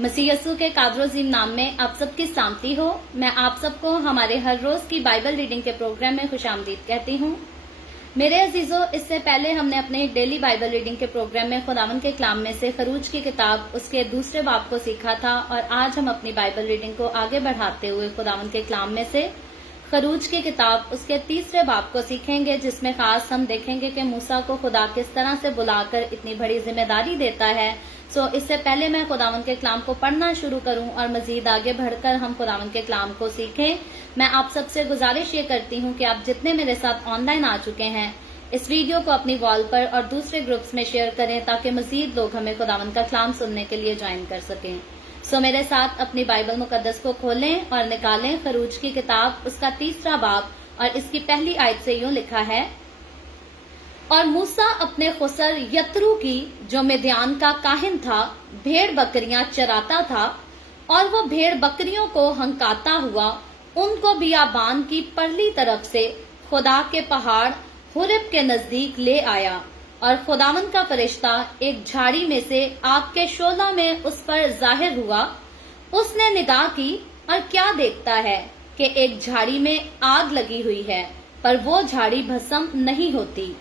मसीह यीशु के कादरोज़ीम नाम में आप सबकी सलामती हो। मैं आप सबको हमारे हर रोज की बाइबल रीडिंग के प्रोग्राम में खुशामदीद कहती हूँ। मेरे अजीजों, इससे पहले हमने अपने एक डेली बाइबल रीडिंग के प्रोग्राम में खुदावंद के कलाम में से खरूज की किताब उसके दूसरे बाब को सीखा था और आज हम अपनी बाइबल रीडिंग को आगे बढ़ाते हुए खुदावंद के कलाम में से खरूज की किताब उसके तीसरे बाब को सीखेंगे, जिसमें खास हम देखेंगे कि मूसा को खुदा किस तरह से बुलाकर इतनी बड़ी जिम्मेदारी देता है। इससे पहले मैं खुदावंद के कलाम को पढ़ना शुरू करूं और मजीद आगे बढ़कर हम खुदावंद के कलाम को सीखें, मैं आप सबसे गुजारिश ये करती हूं कि आप जितने मेरे साथ ऑनलाइन आ चुके हैं, इस वीडियो को अपनी वॉल पर और दूसरे ग्रुप्स में शेयर करें ताकि मजीद लोग हमें खुदावंद का कलाम सुनने के लिए ज्वाइन कर सकें। मेरे साथ अपनी बाइबल मुकद्दस को खोलें और निकालें खरूज की किताब उसका तीसरा बाब और इसकी पहली आयत से यूं लिखा है, और मूसा अपने खुसर यत्रू की, जो मिद्यान का काहिन था, भेड़ बकरियां चराता था और वो भेड़ बकरियों को हंकाता हुआ उनको बियाबान की परली तरफ से खुदा के पहाड़ हुरिब के नजदीक ले आया और खुदावंद का फरिश्ता एक झाड़ी में से आग के शोला में उस पर जाहिर हुआ। उसने निगाह की और क्या देखता है कि एक झाड़ी में आग लगी हुई है, पर वो झाड़ी भस्म नहीं होती।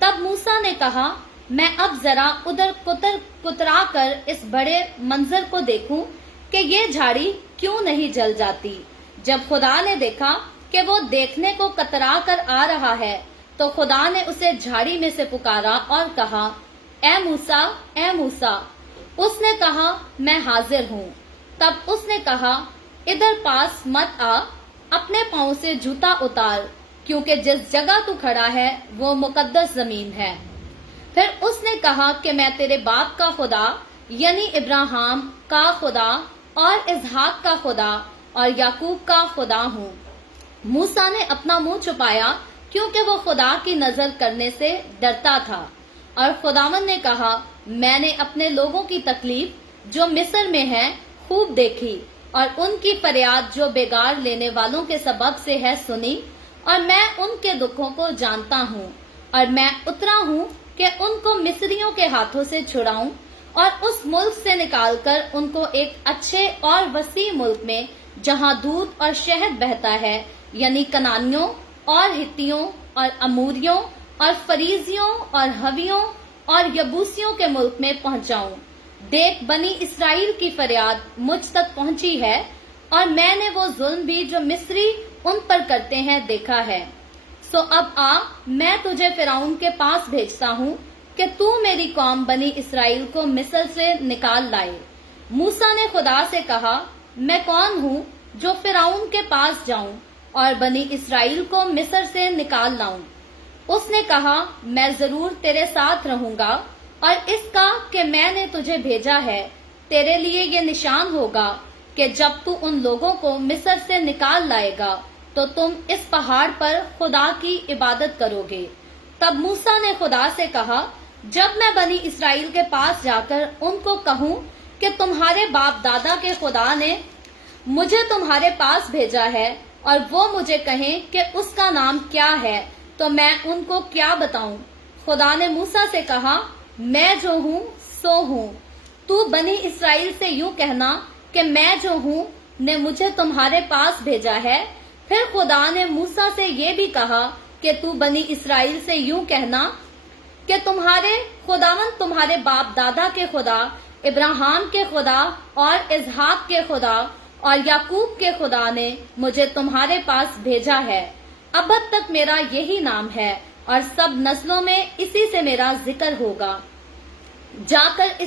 तब मूसा ने कहा, मैं अब जरा उधर कुतरा कर इस बड़े मंजर को देखूं कि ये झाड़ी क्यों नहीं जल जाती। जब खुदा ने देखा कि वो देखने को कतरा कर आ रहा है, तो खुदा ने उसे झाड़ी में से पुकारा और कहा, ए मूसा, ए मूसा। उसने कहा, मैं हाजिर हूँ। तब उसने कहा, इधर पास मत आ, अपने पांव से जूता उतार, क्योंकि जिस जगह तू खड़ा है वो मुकद्दस जमीन है। फिर उसने कहा कि मैं तेरे बाप का खुदा यानी इब्राहिम का खुदा और इसहाक का खुदा और याकूब का खुदा हूँ। मूसा ने अपना मुंह छुपाया क्योंकि वो खुदा की नजर करने से डरता था। और खुदावंद ने कहा, मैंने अपने लोगों की तकलीफ जो मिस्र में है खूब देखी और उनकी फरियाद जो बेगार लेने वालों के सबब से है सुनी, और मैं उनके दुखों को जानता हूँ। और मैं उतरा हूँ कि उनको मिस्रियों के हाथों से छुड़ाऊं और उस मुल्क से निकालकर उनको एक अच्छे और वसी मुल्क में, जहाँ दूध और शहद बहता है, यानी कनानियों और हित्तियों और अमूरियों और फरीजियों और हवियों और यबूसियों के मुल्क में पहुंचाऊं। देख, बनी इसराइल की फरियाद मुझ तक पहुंची है और मैंने वो जुल्म भी जो मिस्री उन पर करते हैं देखा है। अब आ, मैं तुझे फिरौन के पास भेजता हूँ कि तू मेरी कौम बनी इसराइल को मिस्र से निकाल लाए। मूसा ने खुदा से कहा, मैं कौन हूँ जो फिरौन के पास जाऊं और बनी इसराइल को मिस्र से निकाल लाऊं। उसने कहा, मैं जरूर तेरे साथ रहूंगा और इसका कि मैंने तुझे भेजा है तेरे लिए ये निशान होगा कि जब तू उन लोगों को मिस्र से निकाल लाएगा तो तुम इस पहाड़ पर खुदा की इबादत करोगे। तब मूसा ने खुदा से कहा, जब मैं बनी इसराइल के पास जाकर उनको कहूं कि तुम्हारे बाप दादा के खुदा ने मुझे तुम्हारे पास भेजा है और वो मुझे कहें कि उसका नाम क्या है, तो मैं उनको क्या बताऊं। खुदा ने मूसा से कहा, मैं जो हूँ सो हूँ। तू बनी इसराइल से यूं कहना कि मैं जो हूँ ने मुझे तुम्हारे पास भेजा है। फिर खुदा ने मूसा से ये भी कहा कि तू बनी इसराइल से यूं कहना कि तुम्हारे खुदावंद तुम्हारे बाप दादा के खुदा, इब्राहिम के खुदा और इसहाक के खुदा और याकूब के खुदा ने मुझे तुम्हारे पास भेजा है। अब तक मेरा यही नाम है और सब नस्लों में इसी से मेरा जिक्र होगा। जाकर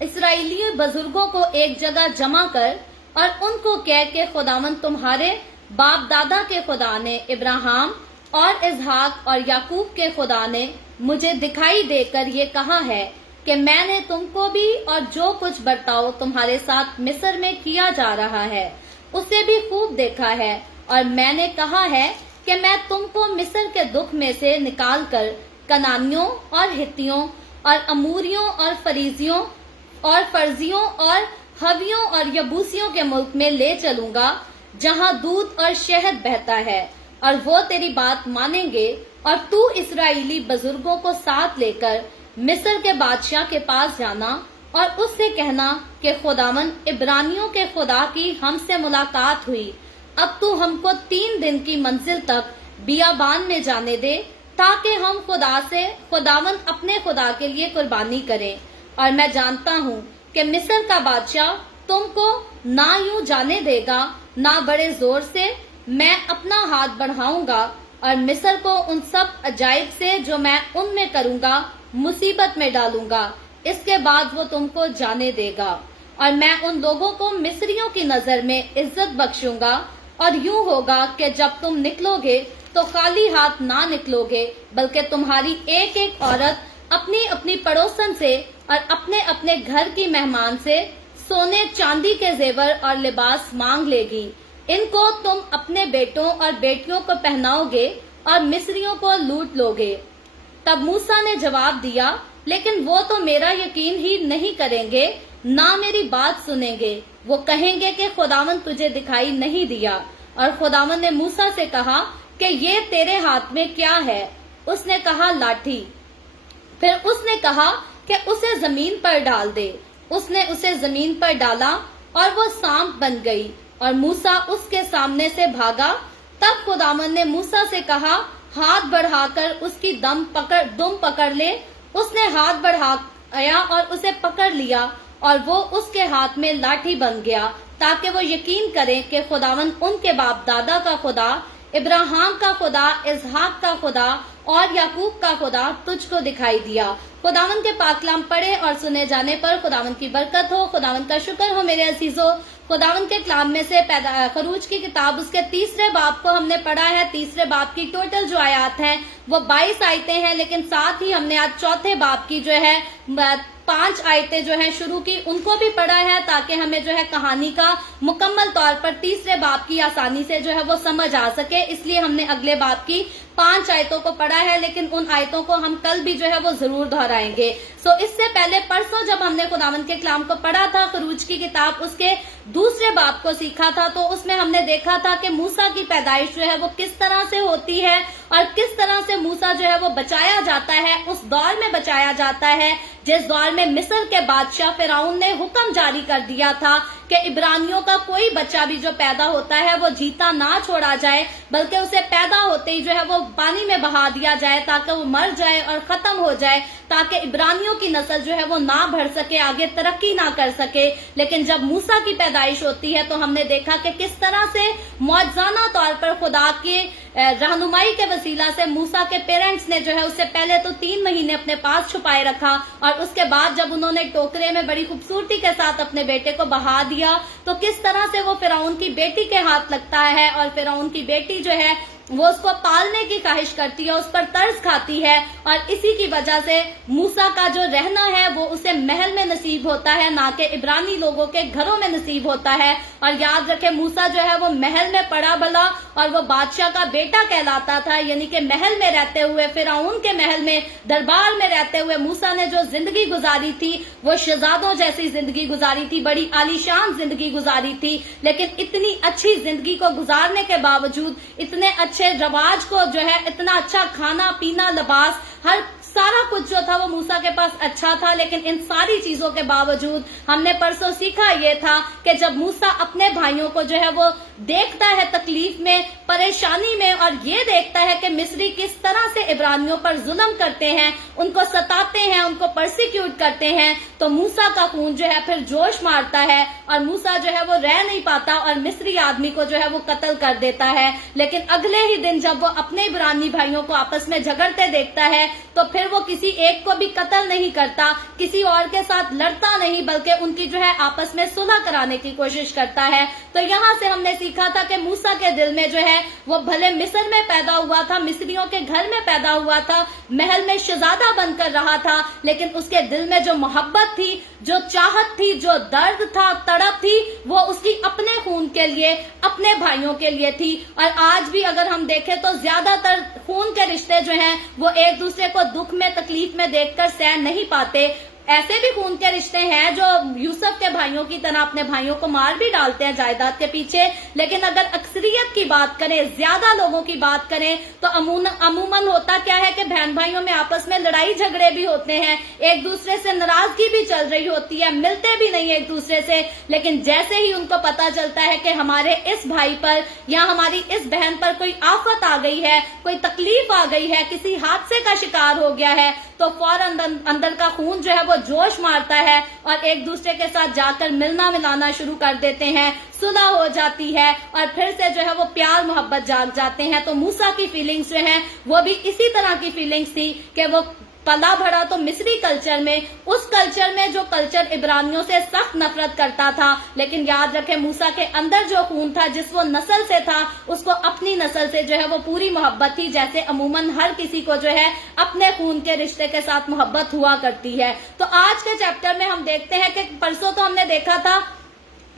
इसराइली बुजुर्गों को एक जगह जमा कर और उनको कह के खुदावंद तुम्हारे बाप दादा के खुदा ने, इब्राहिम और इसहाक और याकूब के खुदा ने मुझे दिखाई देकर ये कहा है कि मैंने तुमको भी और जो कुछ बर्ताव तुम्हारे साथ मिस्र में किया जा रहा है उसे भी खूब देखा है, और मैंने कहा है कि मैं तुमको मिस्र के दुख में से निकालकर कनानियों और हित्तियों और अमूरियों और फरीजियों और फर्जियों और हवियों और यबूसियों के मुल्क में ले चलूंगा, जहाँ दूध और शहद बहता है, और वो तेरी बात मानेंगे। और तू इसराइली बुजुर्गों को साथ लेकर मिस्र के बादशाह के पास जाना اور اس سے کہنا کہ خداوند عبرانیوں کے خدا کی ہم سے ملاقات ہوئی، اب تو ہم کو 3 دن کی منزل تک بیابان میں جانے دے تاکہ ہم خداوند اپنے خدا کے لیے قربانی کریں، اور میں جانتا ہوں کہ مصر کا بادشاہ تم کو نہ یوں جانے دے گا نہ بڑے زور سے، میں اپنا ہاتھ بڑھاؤں گا اور مصر کو ان سب عجائب سے جو میں ان میں کروں گا مصیبت میں ڈالوں گا، اس کے بعد وہ تم کو جانے دے گا، اور میں ان لوگوں کو مصریوں کی نظر میں عزت بخشوں گا، اور یوں ہوگا کہ جب تم نکلو گے تو خالی ہاتھ نہ نکلو گے، بلکہ تمہاری ایک ایک عورت اپنی اپنی پڑوسن سے اور اپنے اپنے گھر کی مہمان سے سونے چاندی کے زیور اور لباس مانگ لے گی، ان کو تم اپنے بیٹوں اور بیٹیوں کو پہناؤ گے اور مصریوں کو لوٹ لو گے۔ تب موسیٰ نے جواب دیا، لیکن وہ تو میرا یقین ہی نہیں کریں گے، نہ میری بات سنیں گے، وہ کہیں گے کہ خداوند تجھے دکھائی نہیں دیا۔ اور خداوند نے موسیٰ سے کہا کہ یہ تیرے ہاتھ میں کیا ہے؟ اس نے کہا لاٹھی۔ پھر اس نے کہا کہ اسے زمین پر ڈال دے، اس نے اسے زمین پر ڈالا اور وہ سانپ بن گئی، اور موسیٰ اس کے سامنے سے بھاگا۔ تب خداوند نے موسیٰ سے کہا، ہاتھ بڑھا کر اس کی دم پکڑ لے۔ اس نے ہاتھ بڑھایا اور اسے پکڑ لیا، اور وہ اس کے ہاتھ میں لاٹھی بن گیا، تاکہ وہ یقین کریں کہ خداوند ان کے باپ دادا کا خدا، ابراہیم کا خدا، اسحاق کا خدا اور یعقوب کا خدا تجھ کو دکھائی دیا۔ خداوند کے پاک کلام پڑھے اور سنے جانے پر خداوند کی برکت ہو۔ خداوند کا شکر ہو میرے عزیزو۔ خداوند کے کلام میں سے خروج کی کتاب اس کے 3 باب کو ہم نے پڑھا ہے۔ 3 باب کی ٹوٹل جو آیات ہیں وہ 22 آیتیں ہیں، لیکن ساتھ ہی ہم نے آج 4 باب کی جو ہے 5 آیتیں جو ہیں شروع کی، ان کو بھی پڑھا ہے تاکہ ہمیں جو ہے کہانی کا مکمل طور پر 3 باب کی آسانی سے جو ہے وہ سمجھ آ سکے، اس لیے ہم نے اگلے باب کی 5 آیتوں کو پڑھا ہے، لیکن ان آیتوں کو ہم کل بھی جو ہے وہ ضرور دہرائیں گے۔ اس سے پہلے پرسوں جب ہم نے خداوند کے کلام کو پڑھا تھا، خروج کی کتاب اس کے 2 باب کو سیکھا تھا، تو اس میں ہم نے دیکھا تھا کہ موسیٰ کی پیدائش جو ہے وہ کس طرح سے ہوتی ہے اور کس طرح سے موسیٰ جو ہے وہ بچایا جاتا ہے، اس دور میں بچایا جاتا ہے جس دور میں مصر کے بادشاہ فرعون نے حکم جاری کر دیا تھا کہ عبرانیوں کا کوئی بچہ بھی جو پیدا ہوتا ہے وہ جیتا نہ چھوڑا جائے، بلکہ اسے پیدا ہوتے ہی جو ہے وہ پانی میں بہا دیا جائے تاکہ وہ مر جائے اور ختم ہو جائے، تاکہ عبرانیوں کی نسل جو ہے وہ نہ بڑھ سکے، آگے ترقی نہ کر سکے۔ لیکن جب موسیٰ کی پیدائش ہوتی ہے تو ہم نے دیکھا کہ کس طرح سے معجزانہ طور پر خدا کی رہنمائی کے وسیلہ سے موسیٰ کے پیرنٹس نے جو ہے اس سے پہلے تو 3 مہینے اپنے پاس چھپائے رکھا، اور اس کے بعد جب انہوں نے ٹوکرے میں بڑی خوبصورتی کے ساتھ اپنے بیٹے کو بہا دیا تو کس طرح سے وہ فرعون کی بیٹی کے ہاتھ لگتا ہے، اور فرعون کی بیٹی جو ہے وہ اس کو پالنے کی خواہش کرتی ہے، اس پر ترس کھاتی ہے، اور اسی کی وجہ سے موسیٰ کا جو رہنا ہے وہ اسے محل میں نصیب ہوتا ہے، نہ کہ عبرانی لوگوں کے گھروں میں نصیب ہوتا ہے۔ اور یاد رکھے موسیٰ جو ہے وہ محل میں پڑا بلا اور وہ بادشاہ کا بیٹا کہلاتا تھا، یعنی کہ محل میں رہتے ہوئے، فرعون کے محل میں دربار میں رہتے ہوئے موسیٰ نے جو زندگی گزاری تھی وہ شہزادوں جیسی زندگی گزاری تھی، بڑی عالیشان زندگی گزاری تھی، لیکن اتنی اچھی زندگی کو گزارنے کے باوجود، اتنے اچھے رواج کو جو ہے، اتنا اچھا کھانا پینا لباس، ہر سارا کچھ جو تھا وہ موسیٰ کے پاس اچھا تھا، لیکن ان ساری چیزوں کے باوجود ہم نے پرسوں سیکھا یہ تھا کہ جب موسیٰ اپنے بھائیوں کو جو ہے وہ دیکھتا ہے تکلیف میں، پریشانی میں، اور یہ دیکھتا ہے کہ مصری کس طرح سے عبرانیوں پر ظلم کرتے ہیں، ان کو ستاتے ہیں، ان کو پرسیکیوٹ کرتے ہیں، تو موسیٰ کا خون جو ہے پھر جوش مارتا ہے، اور موسیٰ جو ہے وہ رہ نہیں پاتا اور مصری آدمی کو جو ہے وہ قتل کر دیتا ہے۔ لیکن اگلے ہی دن جب وہ اپنے عبرانی بھائیوں کو آپس میں جھگڑتے دیکھتا ہے تو پھر وہ کسی ایک کو بھی قتل نہیں کرتا، کسی اور کے ساتھ لڑتا نہیں، بلکہ ان کی جو ہے آپس میں صلح کرانے کی کوشش کرتا ہے۔ تو یہاں سے ہم نے سیکھا تھا کہ موسیٰ کے دل میں جو ہے وہ بھلے مصر میں پیدا ہوا تھا، مصریوں کے گھر میں پیدا ہوا تھا، محل میں شہزادہ بن کر رہا تھا، لیکن اس کے دل میں جو محبت تھی، جو چاہت تھی، جو درد تھا، تڑپ تھی، وہ اس کی اپنے خون کے لیے، اپنے بھائیوں کے لیے تھی۔ اور آج بھی اگر ہم دیکھیں تو زیادہ تر خون کے رشتے جو ہیں وہ ایک دوسرے کو دکھ میں، تکلیف میں دیکھ کر سہ نہیں پاتے۔ ایسے بھی خون کے رشتے ہیں جو یوسف کے भाइयों की तरह अपने भाइयों को मार भी डालते हैं जायदाद के पीछे, लेकिन अगर अक्सरियत की बात करें, ज्यादा लोगों की बात करें, तो अमूमन होता क्या है कि बहन भाइयों में आपस में लड़ाई झगड़े भी होते हैं, एक दूसरे से नाराजगी भी चल रही होती है, मिलते भी नहीं एक दूसरे से। लेकिन जैसे ही उनको पता चलता है कि हमारे इस भाई पर या हमारी इस बहन पर कोई आफत आ गई है, कोई तकलीफ आ गई है, किसी हादसे का शिकार हो गया है, तो फौरन अंदर का खून जो है वो जोश मारता है और एक दूसरे के साथ जाकर मिलना मिलाना शुरू कर देते हैं, सुलह हो जाती है और फिर से जो है वो प्यार मोहब्बत जाग जाते हैं। तो मूसा की फीलिंग्स जो हैं वो भी इसी तरह की फीलिंग्स थी कि वो पला भरा तो मिस्री कल्चर में, उस कल्चर में जो कल्चर इब्रानियों से सख्त नफरत करता था, लेकिन याद रखें मूसा के अंदर जो खून था, जिस वो नस्ल से था, उसको अपनी नस्ल से जो है वो पूरी मोहब्बत थी, जैसे अमूमन हर किसी को जो है अपने खून के रिश्ते के साथ मोहब्बत हुआ करती है। तो आज के चैप्टर में हम देखते हैं कि परसों तो हमने देखा था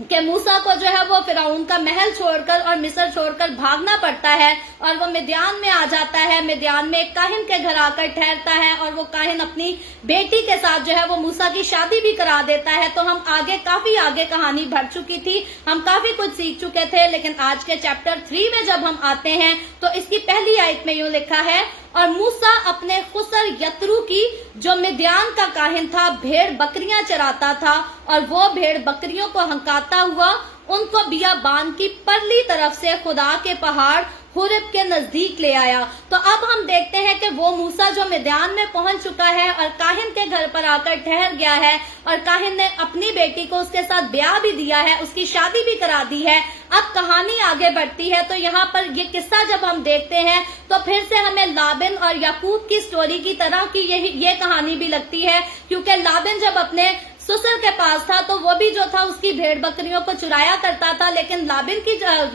कि मूसा को जो है वो फिरौन का महल छोड़कर और मिस्र छोड़कर भागना पड़ता है और वो मिद्यान में आ जाता है। मिद्यान में एक काहिन के घर आकर ठहरता है और वो काहिन अपनी बेटी के साथ जो है वो मूसा की शादी भी करा देता है। तो हम काफी आगे कहानी बढ़ चुकी थी, हम काफी कुछ सीख चुके थे, लेकिन आज के चैप्टर 3 में जब हम आते हैं तो इसकी पहली आयत में यूं लिखा है, और मूसा अपने खुसर यत्रू की, जो मिद्यान का काहिन था, भेड़ बकरियां चराता था और वो भेड़ बकरियों को हंकाता हुआ उनको बियाबान की परली तरफ से खुदा के पहाड़ हुरब के नजदीक ले आया। तो अब हम देखते हैं कि वो मूसा जो मिद्यान में पहुंच चुका है और काहिन के घर पर आकर ठहर गया है और काहिन ने अपनी बेटी को उसके साथ ब्याह भी दिया है, उसकी शादी भी करा दी है। अब कहानी आगे बढ़ती है तो यहाँ पर ये किस्सा जब हम देखते हैं तो फिर से हमें लाबिन और याकूब की स्टोरी की तरह की ये कहानी भी लगती है, क्योंकि लाबिन जब अपने ससुर के पास था तो वो भी जो था उसकी भेड़ बकरियों को चुराया करता था, लेकिन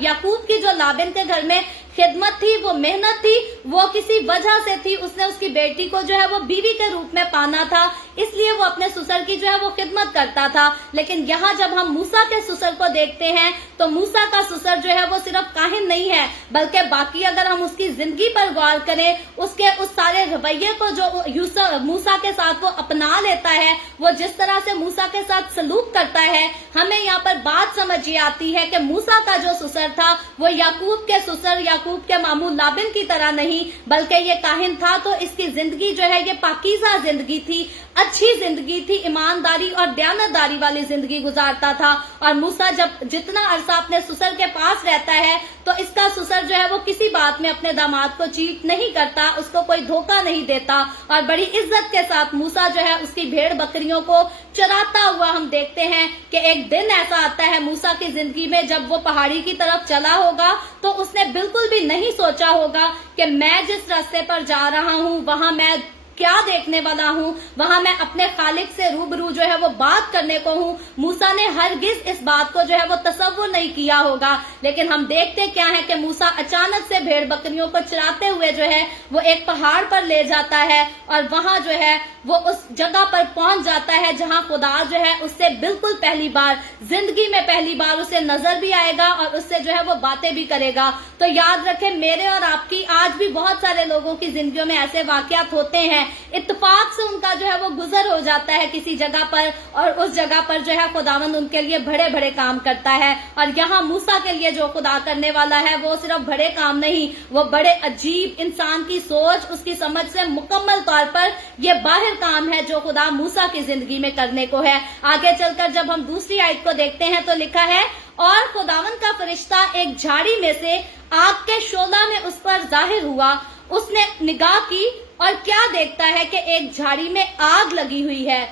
याकूब की जो लाबिन के घर में खिदमत थी, वो मेहनत थी, वो किसी वजह से थी, उसने उसकी बेटी को जो है वो बीवी के रूप में पाना था, इसलिए वो अपने ससुर की जो है वो खिदमत करता था। लेकिन यहाँ जब हम मूसा के ससुर को देखते हैं तो मूसा का ससुर जो है वो सिर्फ काहिन नहीं है, बल्कि बाकी अगर हम उसकी जिंदगी पर गौर करें, उसके उस सारे रवैये को जो मूसा के साथ वो अपना लेता है, वो जिस तरह से मूसा के साथ सलूक करता है, हमें यहाँ पर बात समझ ये आती है कि मूसा का जो ससुर था वो याकूब के ससुर, याकूब के मामू लाबिन की तरह नहीं, बल्कि ये काहिन था। तो इसकी जिंदगी जो है ये पाकीज़ा जिंदगी थी, अच्छी जिंदगी थी, ईमानदारी और दयानतदारी वाली जिंदगी गुजारता था। और मूसा जब जितना अरसा अपने ससुर के पास रहता है तो इसका ससुर जो है वो किसी बात में अपने दामाद को चीट नहीं करता, उसको कोई धोखा नहीं देता और बड़ी इज्जत के साथ मूसा जो है उसकी भेड़ बकरियों को चराता हुआ हम देखते हैं कि एक दिन ऐसा आता है मूसा की जिंदगी में जब वो पहाड़ी की तरफ चला होगा तो उसने बिल्कुल भी नहीं सोचा होगा कि मैं जिस रास्ते पर जा रहा हूँ वहां मैं क्या देखने वाला हूँ, वहां मैं अपने खालिक से रूबरू जो है वो बात करने को हूँ। मूसा ने हरगिज इस बात को जो है वो तसव्वुर नहीं किया होगा, लेकिन हम देखते क्या है कि मूसा अचानक से भेड़ बकरियों को चराते हुए जो है वो एक पहाड़ पर ले जाता है और वहां जो है वो उस जगह पर पहुंच जाता है जहां खुदा जो है उससे बिल्कुल पहली बार जिंदगी में पहली बार उसे नजर भी आएगा और उससे जो है वो बातें भी करेगा। तो याद रखें, मेरे और आपकी आज भी बहुत सारे लोगों की जिंदगियों में ऐसे वाकयात होते हैं, इत्तेफाक से उनका जो है वो गुजर हो जाता है किसी जगह पर और उस जगह पर जो है खुदावंद उनके लिए बड़े बड़े काम करता है। और यहाँ मूसा के लिए जो खुदा करने वाला है वो सिर्फ बड़े काम नहीं, वो बड़े अजीब, इंसान की सोच उसकी समझ से मुकम्मल तौर पर ये बाहर काम है जो खुदा मूसा की जिंदगी में करने को है। आगे चलकर जब हम दूसरी आयत को देखते हैं तो लिखा है, और खुदावंद का फरिश्ता एक झाड़ी में से आग के शोला में उस पर जाहिर हुआ, उसने निगाह की और क्या देखता है कि एक झाड़ी में आग लगी हुई है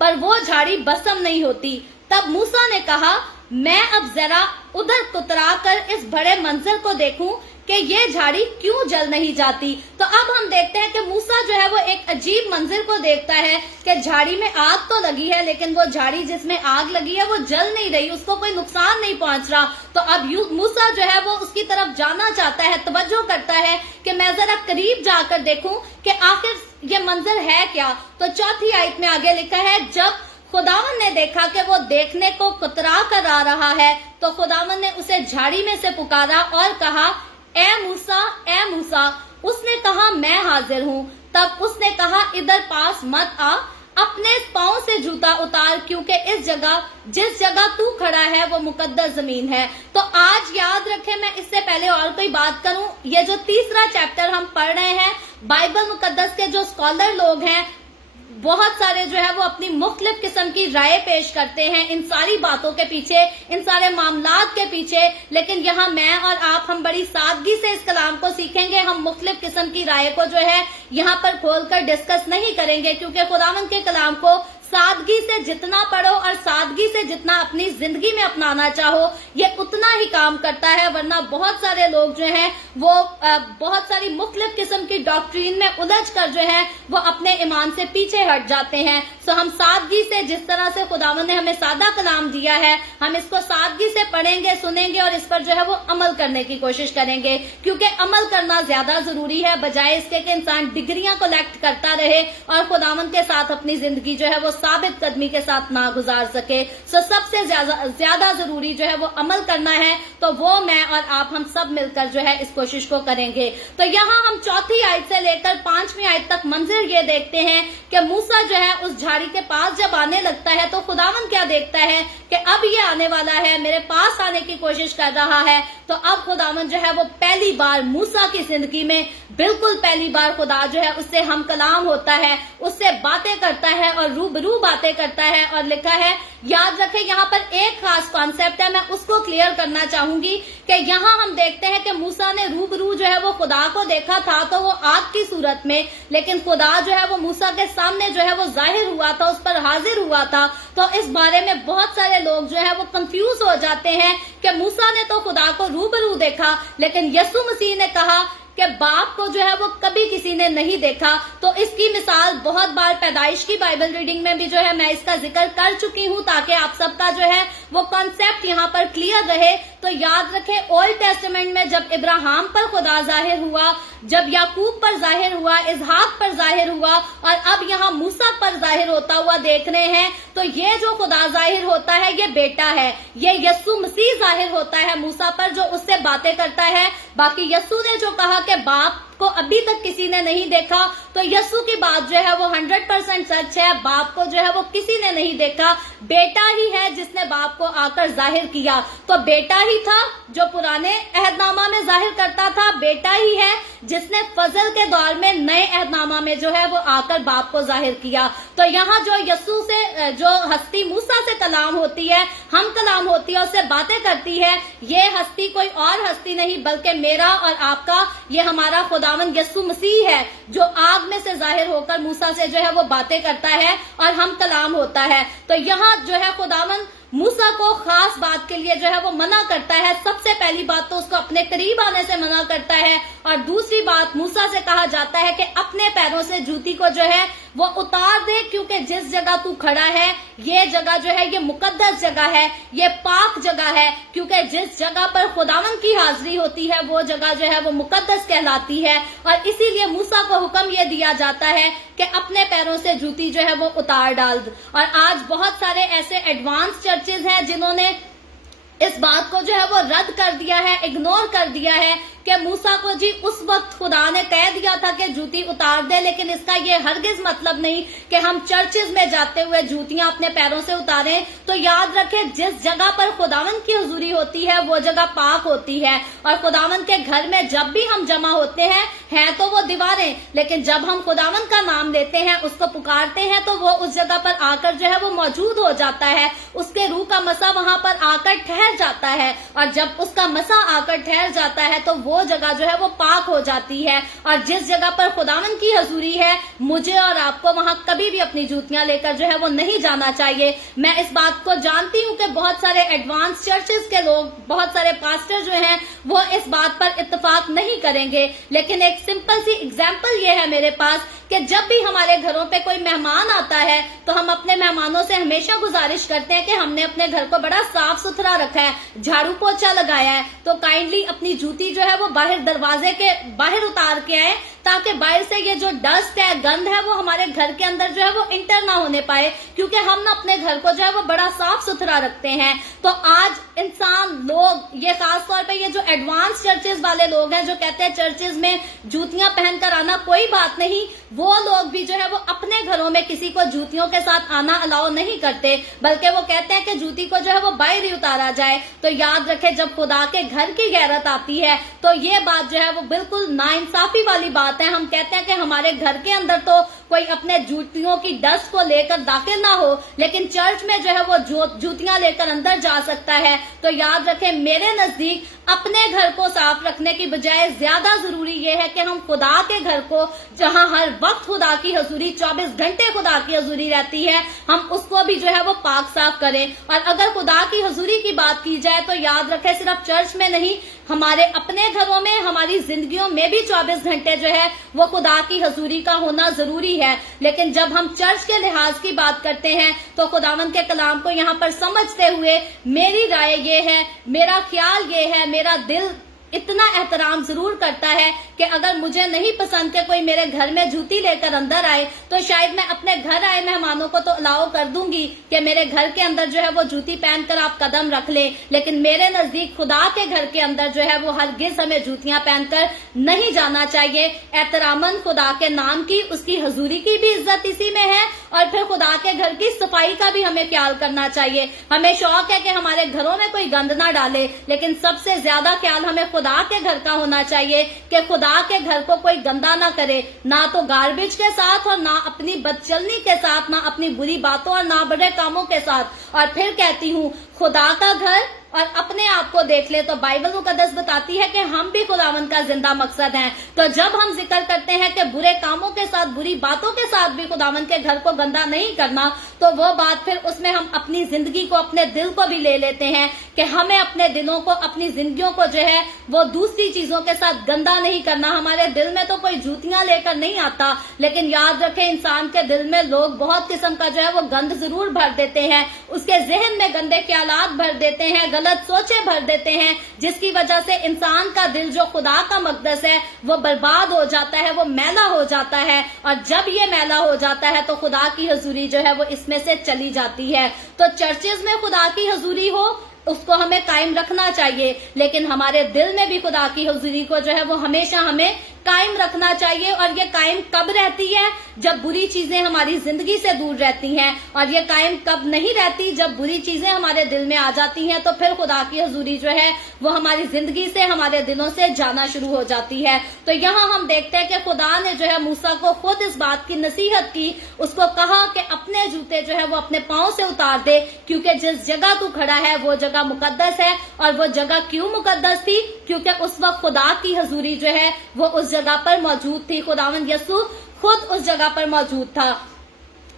पर वो झाड़ी भस्म नहीं होती। तब मूसा ने कहा, मैं अब जरा उधर कुतरा कर इस बड़े मंजर को देखूं कि ये झाड़ी क्यों जल नहीं जाती। तो अब हम देखते हैं कि मूसा जो है वो एक अजीब मंजर को देखता है कि झाड़ी में आग तो लगी है लेकिन वो झाड़ी जिसमें आग लगी है वो जल नहीं रही, उसको कोई नुकसान नहीं पहुंच रहा। तो अब मूसा जो है वो उसकी तरफ जाना चाहता है, तवज्जो करता है कि मैं जरा करीब जाकर देखूं कि आखिर ये मंजर है क्या। तो चौथी आयत में आगे लिखा है, जब खुदावन ने देखा कि वो देखने को कुतरा कर आ रहा है तो खुदावन ने उसे झाड़ी में से पुकारा और कहा, ए मूसा, ए मूसा। उसने कहा, मैं हाजिर हूँ। तब उसने कहा, इधर पास मत आ, अपने पांव से जूता उतार, क्योंकि जिस जगह तू खड़ा है वो मुकद्दस जमीन है। तो आज याद रखें, मैं इससे पहले और कोई बात करूं, ये जो तीसरा चैप्टर हम पढ़ रहे हैं, बाइबल मुकद्दस के जो स्कॉलर लोग हैं बहुत सारे जो है वो अपनी मुख्तलिफ किस्म की राय पेश करते हैं इन सारी बातों के पीछे, इन सारे मामलात के पीछे, लेकिन यहाँ मैं और आप हम बड़ी सादगी से इस कलाम को सीखेंगे। हम मुख्तलिफ किस्म की राय को जो है यहाँ पर खोलकर डिस्कस नहीं करेंगे, क्योंकि खुदावंद के कलाम को सादगी से जितना पढ़ो और सादगी से जितना अपनी जिंदगी में अपनाना चाहो, ये उतना ही काम करता है। वरना बहुत सारे लोग जो हैं वो बहुत सारी मुख्तलिफ किस्म की डॉक्ट्रीन में उलझ कर जो है वो अपने ईमान से पीछे हट जाते हैं। सो हम सादगी से, जिस तरह से खुदावंद ने हमें सादा कलाम दिया है, हम इसको सादगी से पढ़ेंगे, सुनेंगे और इस पर जो है वो अमल करने की कोशिश करेंगे, क्योंकि अमल करना ज्यादा जरूरी है, बजाय इसके कि इंसान डिग्रियां कलेक्ट करता रहे और खुदावंद के साथ अपनी जिंदगी जो है वो साबित कदमी के साथ ना गुजार सके। सो सबसे ज्यादा जरूरी जो है वो अमल करना है, तो वो मैं और आप हम सब मिलकर जो है इस कोशिश को करेंगे। तो यहाँ हम चौथी आयत से लेकर 5वीं आयत तक मंजर ये देखते हैं कि मूसा जो है उस झाड़ी के पास जब आने लगता है तो खुदावंद क्या देखता है कि अब ये आने वाला है, मेरे पास आने की कोशिश कर रहा है। तो अब खुदावंद जो है वो पहली बार मूसा की जिंदगी में, बिल्कुल पहली बार खुदा जो है उससे हम कलाम होता है, उससे बातें करता है और रूबरू बातें करता है। और लिखा है, याद रखें यहाँ पर एक खास कॉन्सेप्ट है, मैं उसको क्लियर करना चाहूंगी कि यहाँ हम देखते हैं कि मूसा ने रूबरू जो है वो खुदा को देखा था, तो वो आग की सूरत में, लेकिन खुदा जो है वो मूसा के सामने जो है वो जाहिर हुआ था, उस पर हाजिर हुआ था। तो इस बारे में बहुत सारे लोग जो है वो कंफ्यूज हो जाते हैं कि मूसा ने तो खुदा को रूबरू देखा, लेकिन यीशु मसीह ने कहा कि बाप को जो है वो कभी किसी ने नहीं देखा। तो इसकी मिसाल बहुत बार पैदाइश की बाइबल रीडिंग में भी जो है मैं इसका जिक्र कर चुकी हूँ, ताकि आप सबका जो है वो कॉन्सेप्ट यहाँ पर क्लियर रहे। तो याद रखें, ओल्ड टेस्टामेंट में जब इब्राहिम पर खुदा जाहिर हुआ, जब याकूब पर जाहिर हुआ, इसहाक पर जाहिर हुआ और अब यहाँ मूसा पर जाहिर होता हुआ देख रहे हैं, तो ये जो खुदा जाहिर होता है ये बेटा है, ये यीशु मसीह जाहिर होता है मूसा पर, जो उससे बातें करता है। बाकी यीशु ने जो कहा कि बाप को अभी तक किसी ने नहीं देखा, तो यीशु की बात जो है वो 100% सच है। बाप को जो है वो किसी ने नहीं देखा, बेटा ही है जिसने बाप को आकर जाहिर किया। तो बेटा ही था जो पुराने अहदनामा में जाहिर करता था, बेटा ही है जिसने फजल के दौर में नए अहदनामा में जो है वो आकर बाप को जाहिर किया। तो यहाँ जो यीशु से, जो हस्ती मूसा से कलाम होती है, हम कलाम होती है, उससे बातें करती है, ये हस्ती कोई और हस्ती नहीं बल्कि मेरा और आपका, ये हमारा खुदावंद यीशु मसीह है, जो आग में से जाहिर होकर मूसा से जो है वो बातें करता है और हम कलाम होता है। तो यहाँ जो है खुदावंद मूसा को खास बात के लिए जो है वो मना करता है। सबसे पहली बात तो उसको अपने करीब आने से मना करता है, और दूसरी बात मूसा से कहा जाता है कि अपने पैरों से जूती को जो है वो उतार दे, क्योंकि जिस जगह तू खड़ा है ये जगह जो है ये मुकद्दस जगह है, ये पाक जगह है, क्योंकि जिस जगह पर खुदावंद की हाजिरी होती है वो जगह जो है वो मुकद्दस कहलाती है। और इसीलिए मूसा को हुक्म ये दिया जाता है कि अपने पैरों से जूती जो है वो उतार डाल। और आज बहुत सारे ऐसे एडवांस चर्चेज हैं जिन्होंने इस बात को जो है वो रद्द कर दिया है, इग्नोर कर दिया है कि मूसा को जी उस वक्त खुदा ने कह दिया था कि जूती उतार दे, लेकिन इसका ये हरगिज मतलब नहीं कि हम चर्चेज में जाते हुए जूतियां अपने पैरों से उतारें। तो याद रखें, जिस जगह पर खुदावंद की हुजूरी होती है वो जगह पाक होती है, और खुदावंद के घर में जब भी हम जमा होते हैं तो वो दीवारें, लेकिन जब हम खुदावंद का नाम लेते हैं, उसको पुकारते हैं, तो वो उस जगह पर आकर जो है वो मौजूद हो जाता है, उसके रूह का मसा वहां पर आकर ठहर जाता है, और जब उसका मसा आकर ठहर जाता है तो वो जगह जो है वो पाक हो जाती है। और जिस जगह पर खुदावंद की हजूरी है, मुझे और आपको वहां कभी भी अपनी जूतियां लेकर जो है वो नहीं जाना चाहिए। मैं इस बात को जानती हूं कि बहुत सारे एडवांस चर्चेस के लोग, बहुत सारे पास्टर जो हैं वो इस बात पर इत्तेफाक नहीं करेंगे, लेकिन एक सिंपल सी एग्जाम्पल ये है मेरे पास कि जब भी हमारे घरों पे कोई मेहमान आता है तो हम अपने मेहमानों से हमेशा गुजारिश करते हैं कि हमने अपने घर को बड़ा साफ सुथरा रखा है, झाड़ू पोछा लगाया है, तो काइंडली अपनी जूती जो है वो बाहर दरवाजे के बाहर उतार के आए, ताकि बाहर से ये जो डस्ट है, गंद है, वो हमारे घर के अंदर जो है वो इंटर ना होने पाए, क्योंकि हम ना अपने घर को जो है वो बड़ा साफ सुथरा रखते हैं। तो आज इंसान लोग, ये खास तौर पे ये जो एडवांस चर्चेज वाले लोग हैं जो कहते हैं चर्चेज में जूतियां पहनकर आना कोई बात नहीं, वो लोग भी जो है वो अपने घरों में किसी को जूतियों के साथ आना अलाउ नहीं करते, बल्कि वो कहते हैं कि जूती को जो है वो बाहर ही उतारा जाए। तो याद रखें, जब खुदा के घर की गैरत आती है तो ये बात जो है वो बिल्कुल नाइंसाफी वाली बात है। हम कहते हैं कि हमारे घर के अंदर तो कोई अपने जूतियों की डस्ट को लेकर दाखिल ना हो, लेकिन चर्च में जो है वो जूतियां लेकर अंदर जा सकता है। तो याद रखें, मेरे नजदीक अपने घर को साफ रखने की बजाय ज्यादा जरूरी ये है कि हम खुदा के घर को, जहां हर वक्त खुदा की हजूरी 24 घंटे खुदा की हजूरी रहती है, हम उसको भी जो है वो पाक साफ करें। और अगर खुदा की हजूरी की बात की जाए तो याद रखें, सिर्फ चर्च में नहीं, हमारे अपने घरों में, हमारी जिंदगियों में भी 24 घंटे जो है वो खुदा की हजूरी का होना जरूरी है। लेकिन जब हम चर्च के लिहाज की बात करते हैं तो खुदावंद के कलाम को यहाँ पर समझते हुए मेरी राय ये है, मेरा ख्याल ये है, मेरा दिल इतना एहतराम जरूर करता है कि अगर मुझे नहीं पसंद कि कोई मेरे घर में जूती लेकर अंदर आए, तो शायद मैं अपने घर आए मेहमानों को तो अलाउ कर दूंगी कि मेरे घर के अंदर जो है वो जूती पहनकर आप कदम रख लें, लेकिन मेरे नजदीक खुदा के घर के अंदर जो है वो हरगिज हमें जूतियां पहनकर नहीं जाना चाहिए। एहतरामन खुदा के नाम की, उसकी हजूरी की भी इज्जत इसी में है, और फिर खुदा के घर की सफाई का भी हमें ख्याल करना चाहिए। हमें शौक है कि हमारे घरों में कोई गंद ना डाले, लेकिन सबसे ज्यादा ख्याल हमें खुदा के घर का होना चाहिए कि खुदा के घर को कोई गंदा ना करे, ना तो गार्बेज के साथ और ना अपनी बदचलनी के साथ, ना अपनी बुरी बातों और ना बड़े कामों के साथ। और फिर कहती हूँ, खुदा का घर और अपने आप को देख ले तो बाइबल मुकद्दस बताती है कि हम भी खुदावंद का जिंदा मकसद हैं। तो जब हम जिक्र करते हैं कि बुरे कामों के साथ, बुरी बातों के साथ भी खुदावंद के घर को गंदा नहीं करना, तो वो बात फिर उसमें हम अपनी जिंदगी को, अपने दिल को भी ले लेते हैं कि हमें अपने दिलों को, अपनी जिंदगियों को जो है वो दूसरी चीजों के साथ गंदा नहीं करना। हमारे दिल में तो कोई जूतियां लेकर नहीं आता, लेकिन याद रखें, इंसान के दिल में लोग बहुत किस्म का जो है वो गंद जरूर भर देते हैं, उसके जहन में गंदे ख्यालात भर देते हैं, गलत सोचें भर देते हैं, जिसकी वजह से इंसान का दिल जो खुदा का मकदस है वो बर्बाद हो जाता है, वो मैला हो जाता है। और जब ये मैला हो जाता है तो खुदा की हजूरी जो है वो इसमें से चली जाती है। तो चर्चेज में खुदा की हजूरी हो, उसको हमें कायम रखना चाहिए, लेकिन हमारे दिल में भी खुदा की हजूरी को जो है वो हमेशा हमें कायम रखना चाहिए। और ये कायम कब रहती है? जब बुरी चीजें हमारी जिंदगी से दूर रहती हैं। और ये कायम कब नहीं रहती? जब बुरी चीजें हमारे दिल में आ जाती हैं, तो फिर खुदा की हजूरी जो है वो हमारी जिंदगी से, हमारे दिलों से जाना शुरू हो जाती है। तो यहाँ हम देखते हैं कि खुदा ने जो है मूसा को खुद इस बात की नसीहत की, उसको कहा कि अपने जूते जो है वो अपने पांव से उतार दे, क्योंकि जिस जगह तू खड़ा है वो जगह मुकद्दस है। और वो जगह क्यों मुकद्दस थी? क्योंकि उस वक्त खुदा की हजूरी जो है वो उस जगह पर मौजूद थी। खुदावंद यसु खुद उस जगह पर मौजूद था।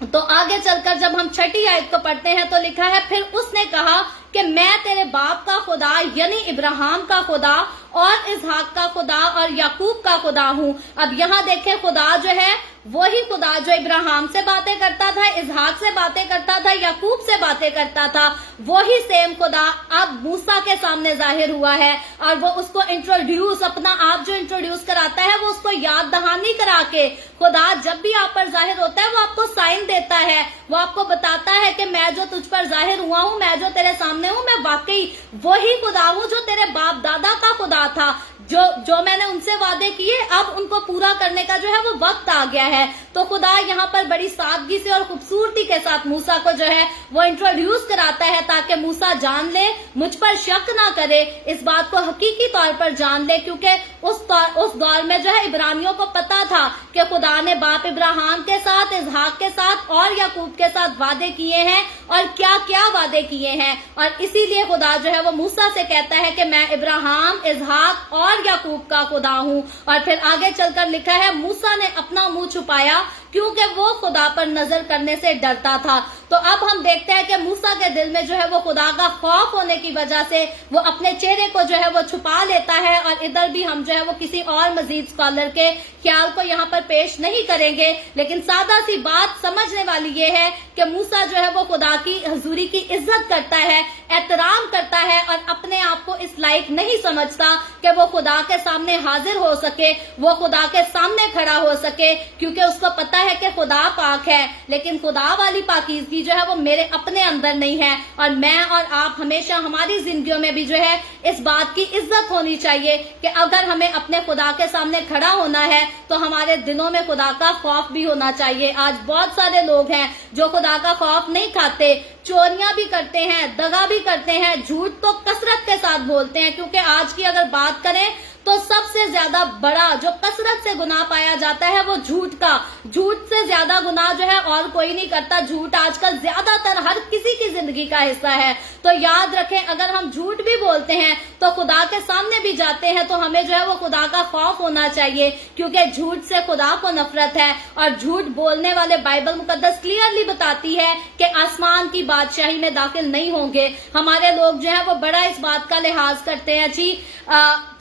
तो आगे चलकर जब हम 6ठी आयत को पढ़ते हैं तो लिखा है, फिर उसने कहा कि मैं तेरे बाप का खुदा यानी इब्राहिम का खुदा और इसहाक का खुदा और याकूब का खुदा हूँ। अब यहाँ देखें, खुदा जो है वही खुदा जो इब्राहिम से बातें करता था, इसहाक से बातें करता था, याकूब से बातें करता था, वही सेम खुदा अब मूसा के सामने जाहिर हुआ है। और वो उसको इंट्रोड्यूस, अपना आप जो इंट्रोड्यूस कराता है, वो उसको याद दहानी करा के, खुदा जब भी आप पर जाहिर होता है वो आपको साइन देता है, वो आपको बताता है कि मैं जो तुझ पर जाहिर हुआ हूँ, मैं जो तेरे सामने हूँ, मैं वाकई वही खुदा हूँ जो तेरे बाप दादा का खुदा था। जो मैंने उनसे वादे किए, अब उनको पूरा करने का जो है वो वक्त आ गया है। तो खुदा यहाँ पर बड़ी सादगी से और खूबसूरती के साथ मूसा को जो है वो इंट्रोड्यूस कराता है, ताकि मूसा जान ले, मुझ पर शक ना करे, इस बात को हकीकी तौर पर जान ले। क्योंकि उस दौर में जो है इब्रानियों को पता था कि खुदा ने बाप इब्राहिम के साथ, इसहाक के साथ और याकूब के साथ वादे किए हैं, और क्या क्या वादे किए हैं। और इसीलिए खुदा जो है वो मूसा से कहता है कि मैं इब्राहिम, इसहाक और याकूब का खुदा हूँ। और फिर आगे चलकर लिखा है, मूसा ने अपना मुंह छुपाया क्योंकि वो खुदा पर नजर करने से डरता था। तो अब हम देखते हैं कि मूसा के दिल में जो है वो खुदा का खौफ होने की वजह से वो अपने चेहरे को जो है वो छुपा लेता है। और इधर भी हम जो है वो किसी और मजीद स्कॉलर के ख्याल को यहाँ पर पेश नहीं करेंगे, लेकिन सादा सी बात समझने वाली ये है कि मूसा जो है वो खुदा की हजूरी की इज्जत करता है, एहतराम करता है और अपने आप को इस लायक नहीं समझता कि वो खुदा के सामने हाजिर हो सके, वो खुदा के सामने खड़ा हो सके, क्योंकि उसको पता है कि खुदा पाक है, लेकिन खुदा वाली पाकीज़गी जो है वो मेरे अपने अंदर नहीं है। और मैं और आप हमेशा हमारी जिंदगियों में भी जो है इस बात की इज्जत होनी चाहिए कि अगर हमें अपने खुदा के सामने खड़ा होना है तो हमारे दिलों में खुदा का खौफ भी होना चाहिए। आज बहुत सारे लोग हैं जो खुदा का खौफ नहीं खाते, चोरियां भी करते हैं, दगा भी करते हैं, झूठ तो कसरत के साथ बोलते हैं, क्योंकि आज की अगर बात करें तो सबसे ज्यादा बड़ा जो कसरत से गुनाह पाया जाता है वो झूठ का। झूठ से ज्यादा गुनाह जो है और कोई नहीं करता। झूठ आजकल ज्यादातर हर किसी की जिंदगी का हिस्सा है। तो याद रखें, अगर हम झूठ भी बोलते हैं तो खुदा के सामने भी जाते हैं तो हमें जो है वो खुदा का खौफ होना चाहिए, क्योंकि झूठ से खुदा को नफरत है। और झूठ बोलने वाले बाइबल मुकद्दस क्लियरली बताती है कि आसमान की बादशाही में दाखिल नहीं होंगे। हमारे लोग जो है वो बड़ा इस बात का लिहाज करते हैं, जी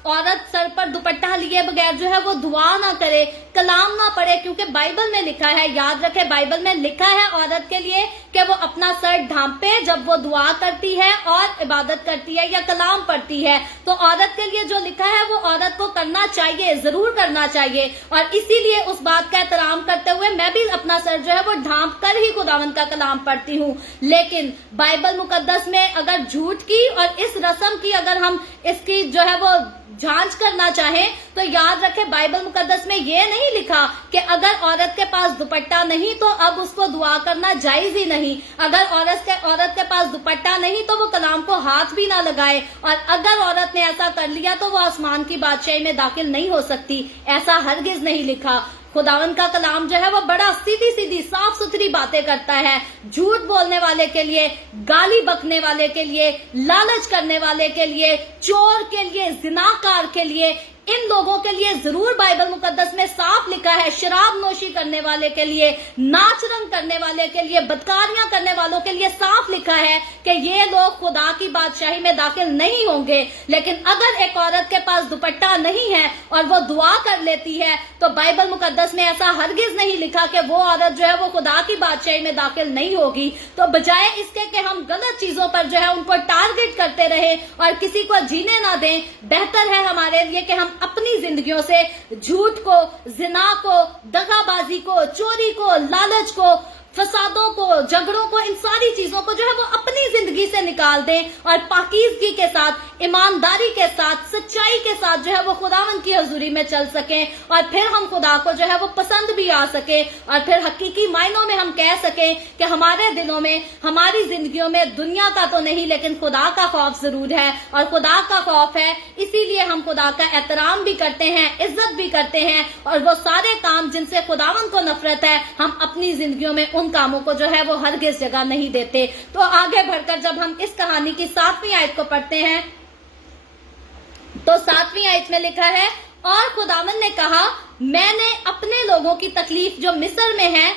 औरत सर पर दुपट्टा लिए बगैर जो है वो दुआ ना करे, कलाम ना पढ़े, क्योंकि बाइबल में लिखा है, याद रखे बाइबल में लिखा है औरत के लिए कि वो अपना सर ढांपे जब वो दुआ करती है और इबादत करती है या कलाम पढ़ती है। तो औरत के लिए जो लिखा है वो औरत को करना चाहिए, जरूर करना चाहिए। और इसीलिए उस बात का एहतराम करते हुए मैं भी अपना सर जो है वो ढांप कर ही खुदावंद का कलाम पढ़ती हूँ। लेकिन बाइबल मुकद्दस में अगर झूठ की और इस रस्म की अगर हम इसकी जो है वो जांच करना चाहें तो याद रखें, बाइबल मुकद्दस में ये नहीं लिखा कि अगर औरत के पास दुपट्टा नहीं तो अब उसको दुआ करना जायज ही नहीं। अगर औरत के पास दुपट्टा नहीं तो वो कलाम को हाथ भी ना लगाए, और अगर औरत ने ऐसा कर लिया तो वो आसमान की बादशाही में दाखिल नहीं हो सकती। ऐसा हरगिज नहीं लिखा। खुदावन का कलाम जो है वो बड़ा सीधी सीधी साफ सुथरी बातें करता है। झूठ बोलने वाले के लिए, गाली बकने वाले के लिए, लालच करने वाले के लिए, चोर के लिए, जिनाकार के लिए, इन लोगों के लिए जरूर बाइबल मुकद्दस में साफ लिखा है। शराब नोशी करने वाले के लिए, नाच रंग करने वाले के लिए, बदकारियां करने वालों के लिए साफ लिखा है कि ये लोग खुदा की बादशाही में दाखिल नहीं होंगे। लेकिन अगर एक औरत के पास दुपट्टा नहीं है और वो दुआ कर लेती है तो बाइबल मुकद्दस में ऐसा हरगिज नहीं लिखा कि वो औरत जो है वो खुदा की बादशाही में दाखिल नहीं होगी। तो बजाय इसके कि हम गलत चीजों पर जो है उनको टारगेट करते रहे और किसी को जीने ना दें, बेहतर है हमारे लिए कि हम अपनी जिंदगियों से झूठ को, जिना को, दगाबाजी को, चोरी को, लालच को, फसादों को, झगड़ों को, इन सारी चीजों को जो है वो अपनी जिंदगी से निकाल दें और पाकीज़गी के साथ, ईमानदारी के साथ, सच्चाई के साथ जो है वो खुदावंद की हजूरी में चल सकें। और फिर हम खुदा को जो है वो पसंद भी आ सके और फिर हकीकी मायनों में हम कह सकें कि हमारे दिलों में, हमारी जिंदगियों में दुनिया का तो नहीं लेकिन खुदा का खौफ जरूर है। और खुदा का खौफ है, इसीलिए हम खुदा का एहतराम भी करते हैं, इज्जत भी करते हैं, और वो सारे काम जिनसे खुदावंद को नफरत है हम अपनी जिंदगियों में उन कामों को जो है वो हरगिज जगह नहीं देते। तो आगे बढ़कर जब हम इस कहानी की 7वीं आयत को पढ़ते हैं तो 7वीं आयत में लिखा है, और खुदावंद ने कहा, मैंने अपने लोगों की तकलीफ जो मिस्र में है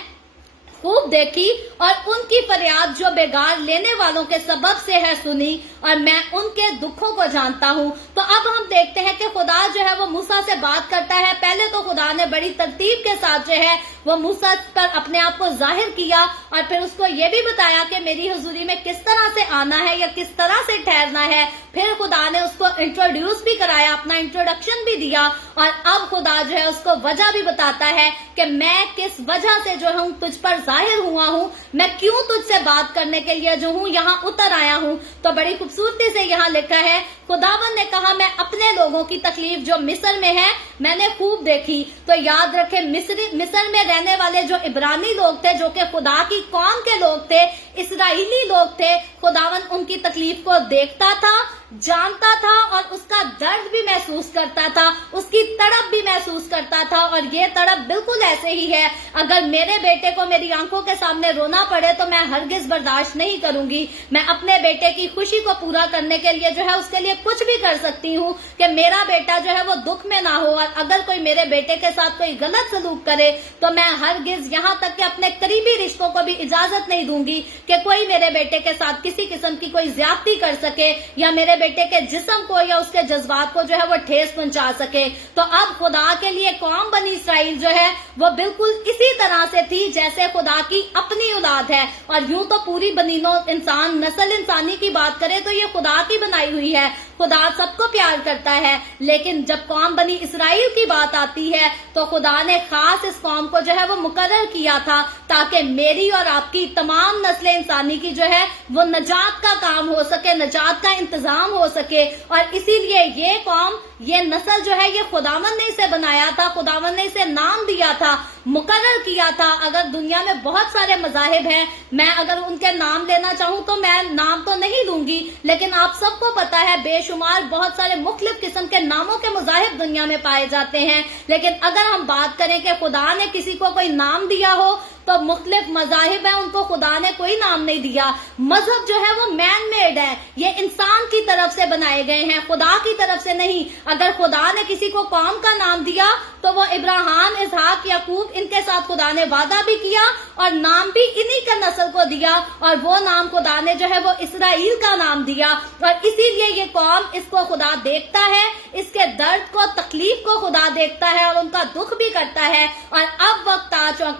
खूब देखी और उनकी फरियाद जो बेगार लेने वालों के सबब से है सुनी, और मैं उनके दुखों को जानता हूँ। तो अब हम देखते हैं कि खुदा जो है वो मूसा से बात करता है। पहले तो खुदा ने बड़ी तरतीब के साथ जो है वो मूसा पर अपने आप को जाहिर किया और फिर उसको ये भी बताया कि मेरी हुजूरी में किस तरह से आना है या किस तरह से ठहरना है। फिर खुदा ने उसको इंट्रोड्यूस भी कराया, अपना इंट्रोडक्शन भी दिया, और अब खुदा जो है उसको वजह भी बताता है कि मैं किस वजह से जो हूँ तुझ पर जाहिर हुआ हूँ, मैं क्यों तुझसे बात करने के लिए जो हूँ यहाँ उतर आया हूँ। तो बड़ी खूबसूरती से यहाँ लिखा है, खुदावन ने कहा, मैं अपने लोगों की तकलीफ जो मिस्र में है मैंने खूब देखी। तो याद रखें, मिस्र में रहने वाले जो इब्रानी लोग थे, जो कि खुदा की कौम के लोग थे, इसराइली लोग थे, खुदावन उनकी तकलीफ को देखता था, जानता था और उसका दर्द भी महसूस करता था, उसकी तड़प भी महसूस करता था। और ये तड़प बिल्कुल ऐसे ही है। अगर मेरे बेटे को मेरी आंखों के सामने रोना पड़े तो मैं हरगिज बर्दाश्त नहीं करूंगी। मैं अपने बेटे की खुशी को पूरा करने के लिए जो है उसके लिए कुछ भी कर सकती हूँ कि मेरा बेटा जो है वो दुख में ना हो। और अगर कोई मेरे बेटे के साथ कोई गलत सलूक करे तो मैं हरगिज यहाँ तक कि अपने करीबी रिश्तों को भी इजाजत नहीं दूंगी کہ کوئی میرے بیٹے کے ساتھ کسی قسم کی کوئی زیادتی کر سکے یا میرے بیٹے کے جسم کو یا اس کے جذبات کو جو ہے وہ ٹھیس پہنچا سکے۔ تو اب خدا کے لیے قوم بنی اسرائیل جو ہے وہ بالکل اسی طرح سے تھی جیسے خدا کی اپنی اولاد ہے، اور یوں تو پوری بنی نوع انسان نسل انسانی کی بات کرے تو یہ خدا کی بنائی ہوئی ہے، خدا سب کو پیار کرتا ہے، لیکن جب قوم بنی اسرائیل کی بات آتی ہے تو خدا نے خاص اس قوم کو جو ہے وہ مقرر کیا تھا تاکہ میری اور آپ کی تمام نسل انسانی کی جو ہے وہ نجات کا کام ہو سکے، نجات کا انتظام ہو سکے۔ اور اسی لیے یہ قوم، یہ نسل جو ہے یہ خداوند نے اسے بنایا تھا، خداوند نے اسے نام دیا تھا، مقرر کیا تھا۔ اگر دنیا میں بہت سارے مذاہب ہیں، میں اگر ان کے نام لینا چاہوں تو میں نام تو نہیں لوں گی، لیکن آپ سب کو پتا ہے بے شمار بہت سارے مختلف قسم کے ناموں کے مذاہب دنیا میں پائے جاتے ہیں، لیکن اگر ہم بات کریں کہ خدا نے کسی کو کوئی نام دیا ہو تو مختلف مذاہب ہیں، ان کو خدا نے کوئی نام نہیں دیا۔ مذہب جو ہے وہ مین میڈ ہے، یہ انسان کی طرف سے بنائے گئے ہیں، خدا کی طرف سے نہیں۔ اگر خدا نے کسی کو قوم کا نام دیا تو وہ ابراہیم، اسحاق، یعقوب، ان کے ساتھ خدا نے وعدہ بھی کیا اور نام بھی انہی کے نسل کو دیا، اور وہ نام خدا نے جو ہے وہ اسرائیل کا نام دیا۔ اور اسی لیے یہ قوم، اس کو خدا دیکھتا ہے، اس کے درد کو، تکلیف کو خدا دیکھتا ہے اور ان کا دکھ بھی کرتا ہے۔ اور اب وقت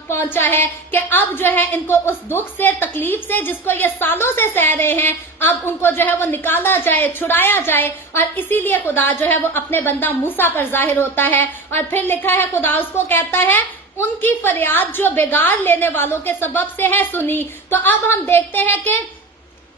پہنچا ہے کہ اب جو ہے ان کو اس دکھ سے، تکلیف سے جس کو یہ سالوں سے سہ رہے ہیں، اب ان کو جو ہے وہ نکالا جائے، چھڑایا جائے۔ اور اسی لیے خدا جو ہے وہ اپنے بندہ موسیٰ پر ظاہر ہوتا ہے، اور پھر لکھا ہے خدا اس کو کہتا ہے ان کی فریاد جو بگاڑ لینے والوں کے سبب سے ہے سنی۔ تو اب ہم دیکھتے ہیں کہ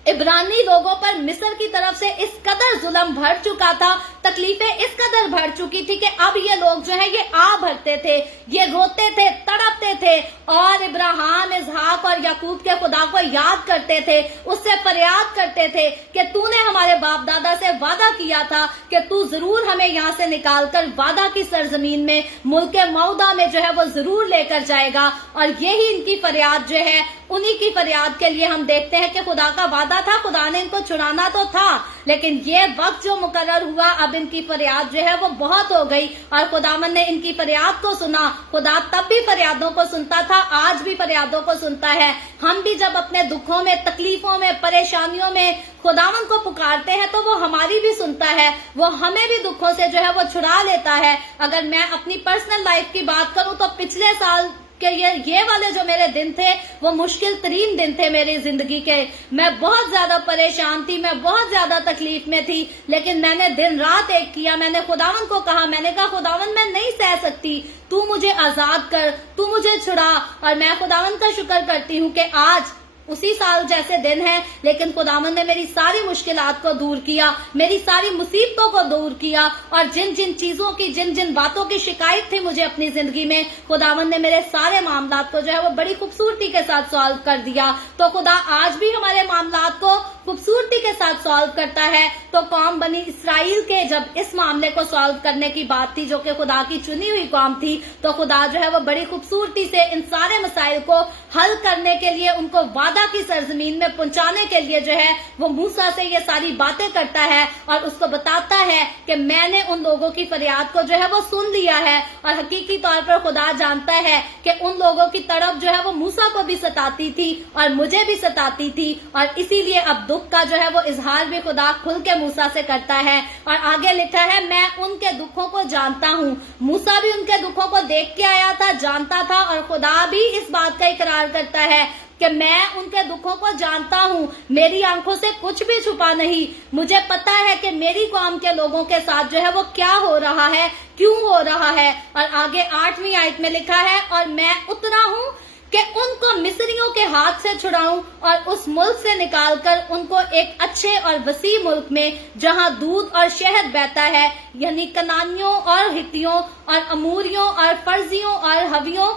عبرانی لوگوں پر مصر کی طرف سے اس قدر ظلم بڑھ چکا تھا، تکلیفیں اس قدر بڑھ چکی تھی کہ اب یہ لوگ جو ہے یہ آ بھرتے تھے، یہ روتے تھے، تڑپتے تھے، اور ابراہیم، اسحاق اور یعقوب کے خدا کو یاد کرتے تھے، اس سے فریاد کرتے تھے کہ تو نے ہمارے باپ دادا سے وعدہ کیا تھا کہ تو ضرور ہمیں یہاں سے نکال کر وعدہ کی سرزمین میں، ملک موعودہ میں جو ہے وہ ضرور لے کر جائے گا۔ اور یہی ان کی فریاد جو ہے، انہی کی فریاد کے لیے ہم دیکھتے ہیں کہ خدا کا وعدہ تھا، خدا نے ان کو چھڑانا تو تھا، لیکن یہ وقت جو مقرر ہوا اب ان کی فریاد جو ہے وہ بہت ہو گئی، اور خداوند نے ان کی فریاد کو سنا۔ خدا تب بھی فریادوں کو سنتا تھا، آج بھی فریادوں کو سنتا ہے۔ ہم بھی جب اپنے دکھوں میں، تکلیفوں میں، پریشانیوں میں خداوند کو پکارتے ہیں تو وہ ہماری بھی سنتا ہے، وہ ہمیں بھی دکھوں سے جو ہے وہ چھڑا لیتا ہے۔ اگر میں اپنی پرسنل لائف کی بات کروں تو پچھلے سال کہ یہ والے جو میرے دن تھے وہ مشکل ترین دن تھے میری زندگی کے۔ میں بہت زیادہ پریشان تھی، میں بہت زیادہ تکلیف میں تھی، لیکن میں نے دن رات ایک کیا، میں نے خداوند کو کہا، میں نے کہا خداوند میں نہیں سہ سکتی، تو مجھے آزاد کر، تو مجھے چھڑا۔ اور میں خداوند کا شکر کرتی ہوں کہ آج اسی سال جیسے دن ہے، لیکن خداوند نے میری ساری مشکلات کو دور کیا، میری ساری مصیبتوں کو دور کیا، اور جن جن چیزوں کی، جن جن باتوں کی شکایت تھی مجھے اپنی زندگی میں، خداوند نے میرے سارے معاملات کو جو ہے وہ بڑی خوبصورتی کے ساتھ سالو کر دیا۔ تو خدا آج بھی ہمارے معاملات کو خوبصورتی کے ساتھ سالو کرتا ہے۔ تو قوم بنی اسرائیل کے جب اس معاملے کو سالو کرنے کی بات تھی، جو کہ خدا کی چنی ہوئی قوم تھی، تو خدا جو ہے وہ بڑی خوبصورتی سے ان سارے مسائل کو حل کرنے کے لیے، ان کو وعدہ کی سرزمین میں پہنچانے کے لیے جو ہے وہ موسیٰ سے یہ ساری باتیں کرتا ہے، اور اس کو بتاتا ہے کہ میں نے ان لوگوں کی فریاد کو جو ہے وہ سن لیا ہے۔ اور حقیقی طور پر خدا جانتا ہے کہ ان لوگوں کی طرف جو ہے وہ موسیٰ کو بھی ستاتی تھی اور مجھے بھی ستاتی تھی، اور اسی لیے اب دکھ کا جو ہے وہ اظہار بھی خدا کھل کے موسیٰ سے کرتا ہے۔ اور آگے لکھا ہے میں ان کے دکھوں کو جانتا ہوں۔ موسیٰ بھی ان کے دکھوں کو دیکھ کے آیا تھا، جانتا تھا، اور خدا بھی اس بات کا اقرار کرتا ہے کہ میں ان کے دکھوں کو جانتا ہوں، میری آنکھوں سے کچھ بھی چھپا نہیں، مجھے پتا ہے کہ میری قوم کے لوگوں کے ساتھ جو ہے وہ کیا ہو رہا ہے، کیوں ہو رہا ہے۔ اور آگے 8ویں آیت میں لکھا ہے اور میں اترا ہوں کہ ان کو مصریوں کے ہاتھ سے چھڑاؤں اور اس ملک سے نکال کر ان کو ایک اچھے اور وسیع ملک میں جہاں دودھ اور شہد بہتا ہے، یعنی کنانیوں اور ہتیوں اور اموریوں اور فرزیوں اور ہویوں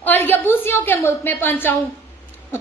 اور یبوسیوں کے ملک میں پہنچاؤں۔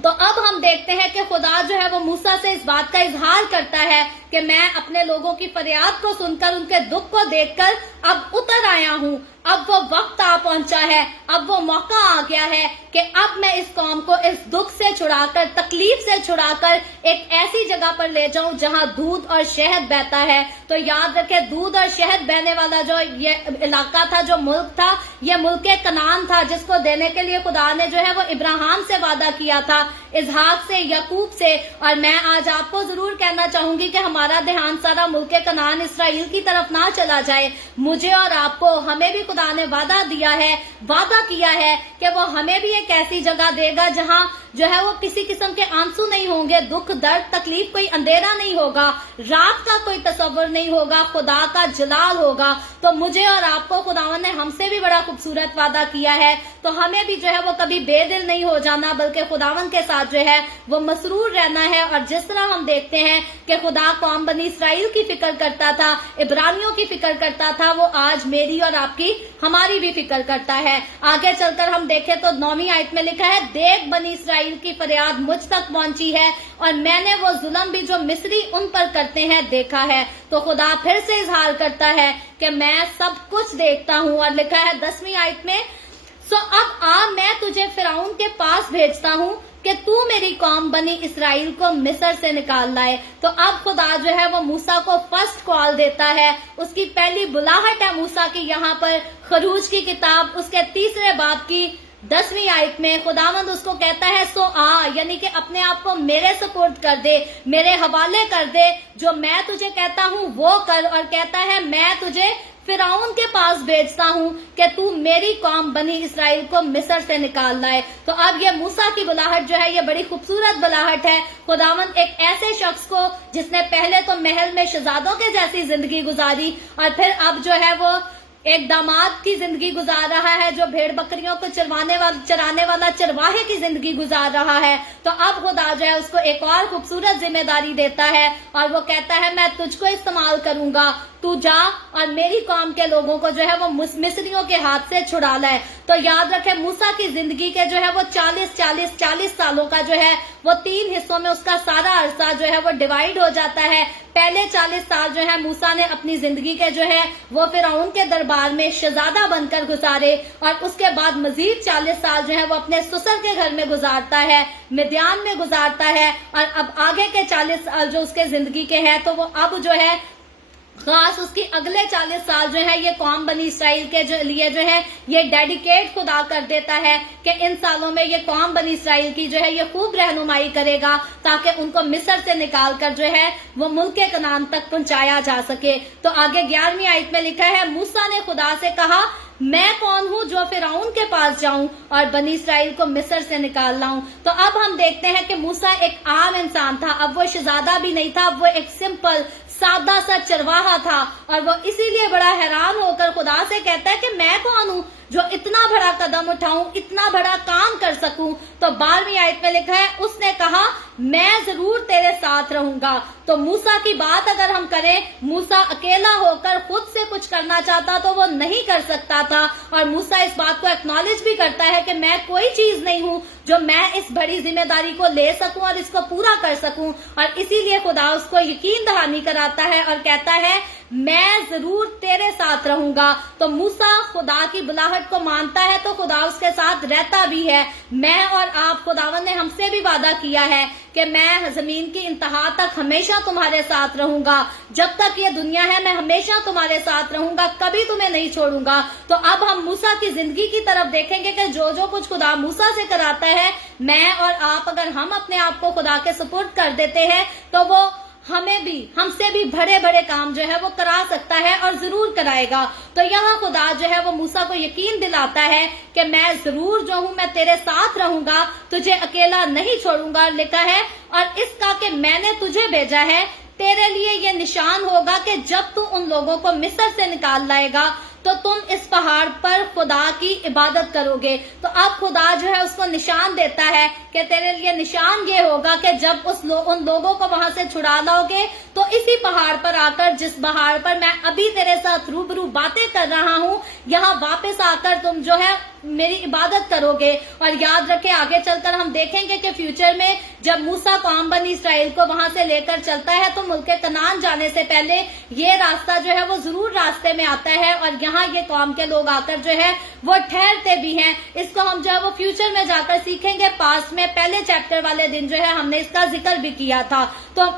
تو اب ہم دیکھتے ہیں کہ خدا جو ہے وہ موسیٰ سے اس بات کا اظہار کرتا ہے کہ میں اپنے لوگوں کی فریاد کو سن کر، ان کے دکھ کو دیکھ کر اب اتر آیا ہوں. اب وہ وقت آ پہنچا ہے، اب وہ موقع آ گیا ہے کہ اب میں اس قوم کو اس دکھ سے چھڑا کر، تکلیف سے چھڑا کر ایک ایسی جگہ پر لے جاؤں جہاں دودھ اور شہد بہتا ہے. تو یاد رکھے، دودھ اور شہد بہنے والا جو یہ علاقہ تھا، جو ملک تھا، یہ ملک کنعان تھا، جس کو دینے کے لیے خدا نے جو ہے وہ ابراہیم سے وعدہ کیا تھا، اسحاق سے، یعقوب سے. اور میں آج آپ کو ضرور کہنا چاہوں گی کہ ہمارا دھیان سارا ملک کنعان، اسرائیل کی طرف نہ چلا جائے. مجھے اور آپ کو، ہمیں بھی خدا نے وعدہ دیا ہے، وعدہ کیا ہے کہ وہ ہمیں بھی ایک ایسی جگہ دے گا جہاں جو ہے وہ کسی قسم کے آنسو نہیں ہوں گے، دکھ، درد، تکلیف، کوئی اندھیرا نہیں ہوگا، رات کا کوئی تصور نہیں ہوگا، خدا کا جلال ہوگا. تو مجھے اور آپ کو خداوند نے ہم سے بھی بڑا خوبصورت وعدہ کیا ہے، تو ہمیں بھی جو ہے وہ کبھی بے دل نہیں ہو جانا، بلکہ خداوند کے ساتھ جو ہے وہ مسرور رہنا ہے. اور جس طرح ہم دیکھتے ہیں کہ خدا قوم بنی اسرائیل کی فکر کرتا تھا، عبرانیوں کی فکر کرتا تھا، وہ آج میری اور آپ کی، ہماری بھی فکر کرتا ہے. آگے چل کر ہم دیکھیں تو 9ویں آیت میں لکھا ہے، دیکھ بنی اسرائیل کی فریاد مجھ تک پہنچی ہے اور میں نے وہ ظلم بھی جو مصری ان پر کرتے ہیں دیکھا ہے. تو خدا پھر سے اظہار کرتا ہے کہ میں سب کچھ دیکھتا ہوں. اور لکھا ہے 10ویں آیت میں، سو اب آ، میں تجھے فرعون کے پاس بھیجتا ہوں کہ تو میری قوم بنی اسرائیل کو مصر سے نکال لائے. تو اب خدا جو ہے وہ موسیٰ کو فرسٹ کال دیتا ہے، اس کی پہلی بلاہٹ ہے موسیٰ کی. یہاں پر خروج کی کتاب اس کے 3 باب کی 10ویں آیت میں خداوند اس کو کہتا ہے، سو آ، یعنی کہ اپنے آپ کو میرے سپورٹ کر دے، میرے حوالے کر دے، جو میں تجھے کہتا ہوں وہ کر. اور کہتا ہے میں تجھے فرعون کے پاس بھیجتا ہوں کہ تو میری قوم بنی اسرائیل کو مصر سے نکال لائے. تو اب یہ موسیٰ کی بلاہٹ جو ہے یہ بڑی خوبصورت بلاہٹ ہے. خداوند ایک ایسے شخص کو جس نے پہلے تو محل میں شہزادوں کے جیسی زندگی گزاری، اور پھر اب جو ہے وہ ایک داماد کی زندگی گزار رہا ہے، جو بھیڑ بکریوں کو چرانے والا چرواہے کی زندگی گزار رہا ہے. تو اب خدا جو ہے اس کو ایک اور خوبصورت ذمہ داری دیتا ہے، اور وہ کہتا ہے میں تجھ کو استعمال کروں گا، تو جا اور میری قوم کے لوگوں کو جو ہے وہ مصریوں کے ہاتھ سے چھڑا لائے. تو یاد رکھے موسیٰ کی زندگی کے جو ہے وہ 40 سالوں کا جو ہے وہ 3 حصوں میں اس کا سارا عرصہ جو ہے وہ ڈیوائیڈ ہو جاتا ہے. پہلے 40 سال جو ہے موسیٰ نے اپنی زندگی کے جو ہے وہ فرعون کے دربار میں شہزادہ بن کر گزارے، اور اس کے بعد مزید 40 سال جو ہے وہ اپنے سسر کے گھر میں گزارتا ہے، مدیان میں گزارتا ہے. اور اب آگے کے 40 سال جو اس کے زندگی کے ہیں تو وہ اب جو ہے خاص اس کی اگلے 40 سال جو ہے یہ قوم بنی اسرائیل کے لیے جو ہے یہ ڈیڈیکیٹ خدا کر دیتا ہے کہ ان سالوں میں یہ قوم بنی اسرائیل کی جو ہے یہ خوب رہنمائی کرے گا تاکہ ان کو مصر سے نکال کر جو ہے وہ ملک کنعان تک پہنچایا جا سکے. تو آگے 11ویں آیت میں لکھا ہے، موسیٰ نے خدا سے کہا، میں کون ہوں جو فرعون کے پاس جاؤں اور بنی اسرائیل کو مصر سے نکال لاؤں. تو اب ہم دیکھتے ہیں کہ موسیٰ ایک عام انسان تھا، اب وہ شہزادہ بھی نہیں تھا، اب وہ ایک سمپل سادہ سا چرواہا تھا، اور وہ اسی لیے بڑا حیران ہو کر خدا سے کہتا ہے کہ میں کون ہوں جو اتنا بڑا قدم اٹھاؤں، اتنا بڑا کام کر سکوں. تو 12ویں آیت میں لکھا ہے، اس نے کہا میں ضرور تیرے ساتھ رہوں گا. تو موسیٰ کی بات اگر ہم کریں، موسیٰ اکیلا ہو کر خود سے کچھ کرنا چاہتا تو وہ نہیں کر سکتا تھا، اور موسیٰ اس بات کو ایکنالج بھی کرتا ہے کہ میں کوئی چیز نہیں ہوں جو میں اس بڑی ذمہ داری کو لے سکوں اور اس کو پورا کر سکوں. اور اسی لیے خدا اس کو یقین دہانی کراتا ہے اور کہتا ہے میں ضرور تیرے ساتھ رہوں گا. تو موسیٰ خدا کی بلاہٹ کو مانتا ہے تو خدا اس کے ساتھ رہتا بھی ہے. میں اور آپ، خداوند نے ہم سے بھی وعدہ کیا ہے کہ میں زمین کی انتہا تک ہمیشہ تمہارے ساتھ رہوں گا، جب تک یہ دنیا ہے میں ہمیشہ تمہارے ساتھ رہوں گا، کبھی تمہیں نہیں چھوڑوں گا. تو اب ہم موسیٰ کی زندگی کی طرف دیکھیں گے کہ جو کچھ خدا موسیٰ سے کراتا ہے، میں اور آپ اگر ہم اپنے آپ کو خدا کے سپرد کر دیتے ہیں تو وہ ہم سے بھی بڑے بڑے کام جو ہے وہ کرا سکتا ہے اور ضرور کرائے گا. تو یہاں خدا جو ہے وہ موسیٰ کو یقین دلاتا ہے کہ میں ضرور جو ہوں میں تیرے ساتھ رہوں گا، تجھے اکیلا نہیں چھوڑوں گا. لکھا ہے اور اس کا کہ میں نے تجھے بھیجا ہے، تیرے لیے یہ نشان ہوگا کہ جب تو ان لوگوں کو مصر سے نکال لائے گا تو تم اس پہاڑ پر خدا کی عبادت کرو گے. تو اب خدا جو ہے اس کو نشان دیتا ہے کہ تیرے لیے نشان یہ ہوگا کہ جب ان لوگوں کو وہاں سے چھڑا لاؤ گے تو اسی پہاڑ پر آ کر، جس پہاڑ پر میں ابھی تیرے ساتھ روبرو باتیں کر رہا ہوں، یہاں واپس آ کر تم جو ہے मेरी इबादत करोगे। और याद रखें आगे चलकर हम देखेंगे कि फ्यूचर में जब मूसा कौम बनी इसराइल को वहां से लेकर चलता है तो मुल्क कनान जाने से पहले ये रास्ता जो है वो जरूर रास्ते में आता है और यहाँ ये कौम के लोग आकर जो है वो ठहरते भी हैं। इसको हम जो है वो फ्यूचर में जाकर सीखेंगे। पास्ट में पहले चैप्टर वाले दिन जो है हमने इसका जिक्र भी किया था। तो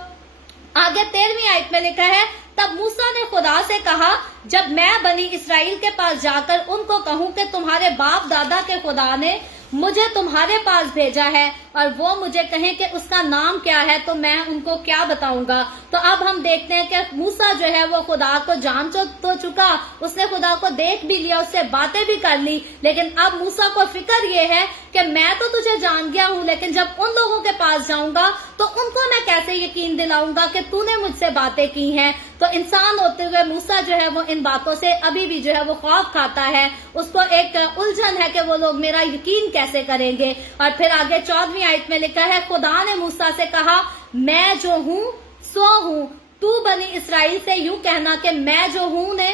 आगे 13वीं आयत में लिखा है, तब मूसा ने खुदा से कहा, जब मैं बनी इसराइल के पास जाकर उनको कहूं कि तुम्हारे बाप दादा के खुदा ने मुझे तुम्हारे पास भेजा है और वो मुझे कहें कि उसका नाम क्या है, तो मैं उनको क्या बताऊंगा। तो अब हम देखते हैं कि मूसा जो है वो खुदा को जान तो चुका, उसने खुदा को देख भी लिया, उससे बातें भी कर ली, लेकिन अब मूसा को फिक्र ये है कि मैं तो तुझे जान गया हूं, लेकिन जब उन लोगों के पास जाऊंगा तो उनको मैं कैसे यकीन दिलाऊंगा कि तूने मुझसे बातें की हैं। तो इंसान होते हुए मूसा जो है वो इन बातों से अभी भी जो है वो खौफ खाता है, उसको एक उलझन है कि वो लोग मेरा यकीन कैसे करेंगे। और फिर आगे 14वीं आयत में लिखा है, खुदा ने मूसा से कहा, मैं जो हूँ सो हूँ, तू बनी इसराइल से यूं कहना कि मैं जो हूँ ने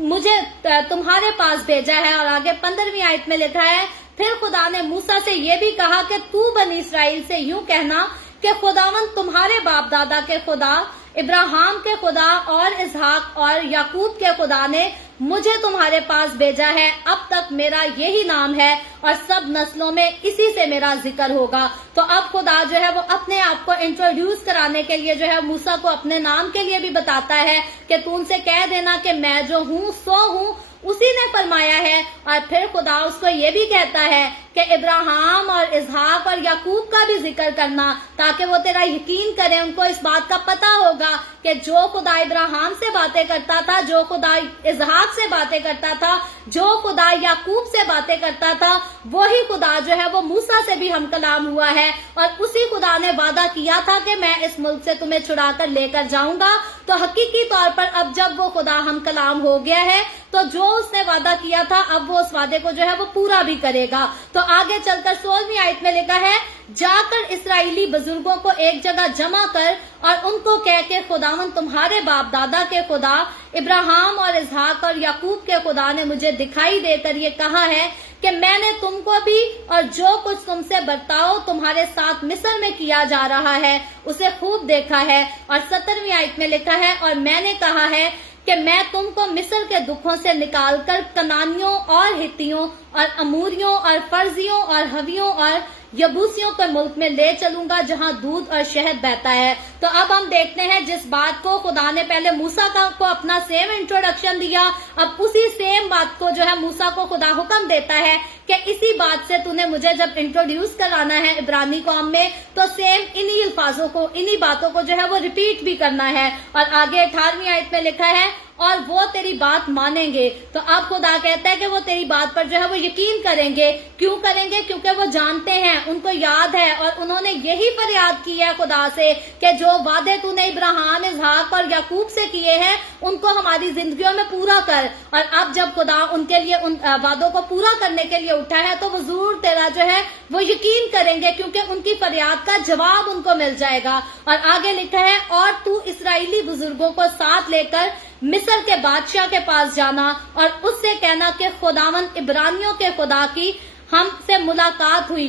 मुझे तुम्हारे पास भेजा है। और आगे 15वीं आयत में लिखा है, फिर खुदा ने मूसा से ये भी कहा कि तू बनी इसराइल से यूं कहना कि खुदावन तुम्हारे बाप दादा के खुदा, इब्राहिम के खुदा और इसहाक और याकूब के खुदा ने मुझे तुम्हारे पास भेजा है। अब तक मेरा यही नाम है और सब नस्लों में इसी से मेरा जिक्र होगा। तो अब खुदा जो है वो अपने आप को इंट्रोड्यूस कराने के लिए जो है मूसा को अपने नाम के लिए भी बताता है कि तू उनसे कह देना कि मैं जो हूँ सो हूँ, उसी ने फरमाया है। और फिर खुदा उसको ये भी कहता है कि इब्राहिम और इसहाक और याकूब का भी जिक्र करना, ताकि वो तेरा यकीन करें, उनको इस बात का पता होगा कि जो खुदा इब्राहिम से बातें करता था, जो खुदा इसहाक से बातें करता था, जो खुदा याकूब से बातें करता था, वही खुदा जो है वो मूसा से भी हम कलाम हुआ है। और उसी खुदा ने वादा किया था कि मैं इस मुल्क से तुम्हें छुड़ा कर लेकर जाऊंगा। तो हकीकी तौर पर अब जब वो खुदा हम कलाम हो गया है तो जो उसने वादा किया था अब वो उस वादे को जो है वो पूरा भी करेगा। तो आगे चलकर 16वीं आयत में लिखा है, जाकर इसराइली बुजुर्गों को एक जगह जमा कर और उनको कह के खुदावन तुम्हारे बाप दादा के खुदा इब्राहिम और इसहाक और याकूब के खुदा ने मुझे दिखाई देकर ये कहा है कि मैंने तुमको भी और जो कुछ तुमसे बर्ताव तुम्हारे साथ मिस्र में किया जा रहा है उसे खूब देखा है। और 17वीं आयत में लिखा है, और मैंने कहा है कि मैं तुमको मिस्र के दुखों से निकालकर कनानियों और हित्तियों और अमूरियों और फर्जियों और हवियों और यबूसियों के मुल्क में ले चलूंगा जहां दूध और शहद बहता है। तो अब हम देखते हैं जिस बात को खुदा ने पहले मूसा को अपना सेम इंट्रोडक्शन दिया, अब उसी सेम बात को जो है मूसा को खुदा हुक्म देता है कि इसी बात से तूने मुझे जब इंट्रोड्यूस कराना है इब्रानी कौम में, तो सेम इन्हीं अल्फाजों को, इन्हीं बातों को जो है वो रिपीट भी करना है। और आगे 18वीं आयत में लिखा है, और वो तेरी बात मानेंगे। तो अब खुदा कहता है कि वो तेरी बात पर जो है वो यकीन करेंगे। क्यों करेंगे? क्योंकि वो जानते हैं, उनको याद है और उन्होंने यही फरियाद की है खुदा से कि जो वादे तूने इब्राहिम, इसहाक और याकूब से किए हैं उनको हमारी जिंदगियों में पूरा कर। और अब जब खुदा उनके लिए उन वादों को पूरा करने के लिए उठा है तो वो जरूर तेरा जो है वो यकीन करेंगे, क्योंकि उनकी फरियाद का जवाब उनको मिल जाएगा। और आगे लिखा है, और तू इसराइली बुजुर्गों को साथ लेकर मिस्र के बादशाह के पास जाना और उससे कहना कि खुदावन इब्रानियों के खुदा की हमसे मुलाकात हुई।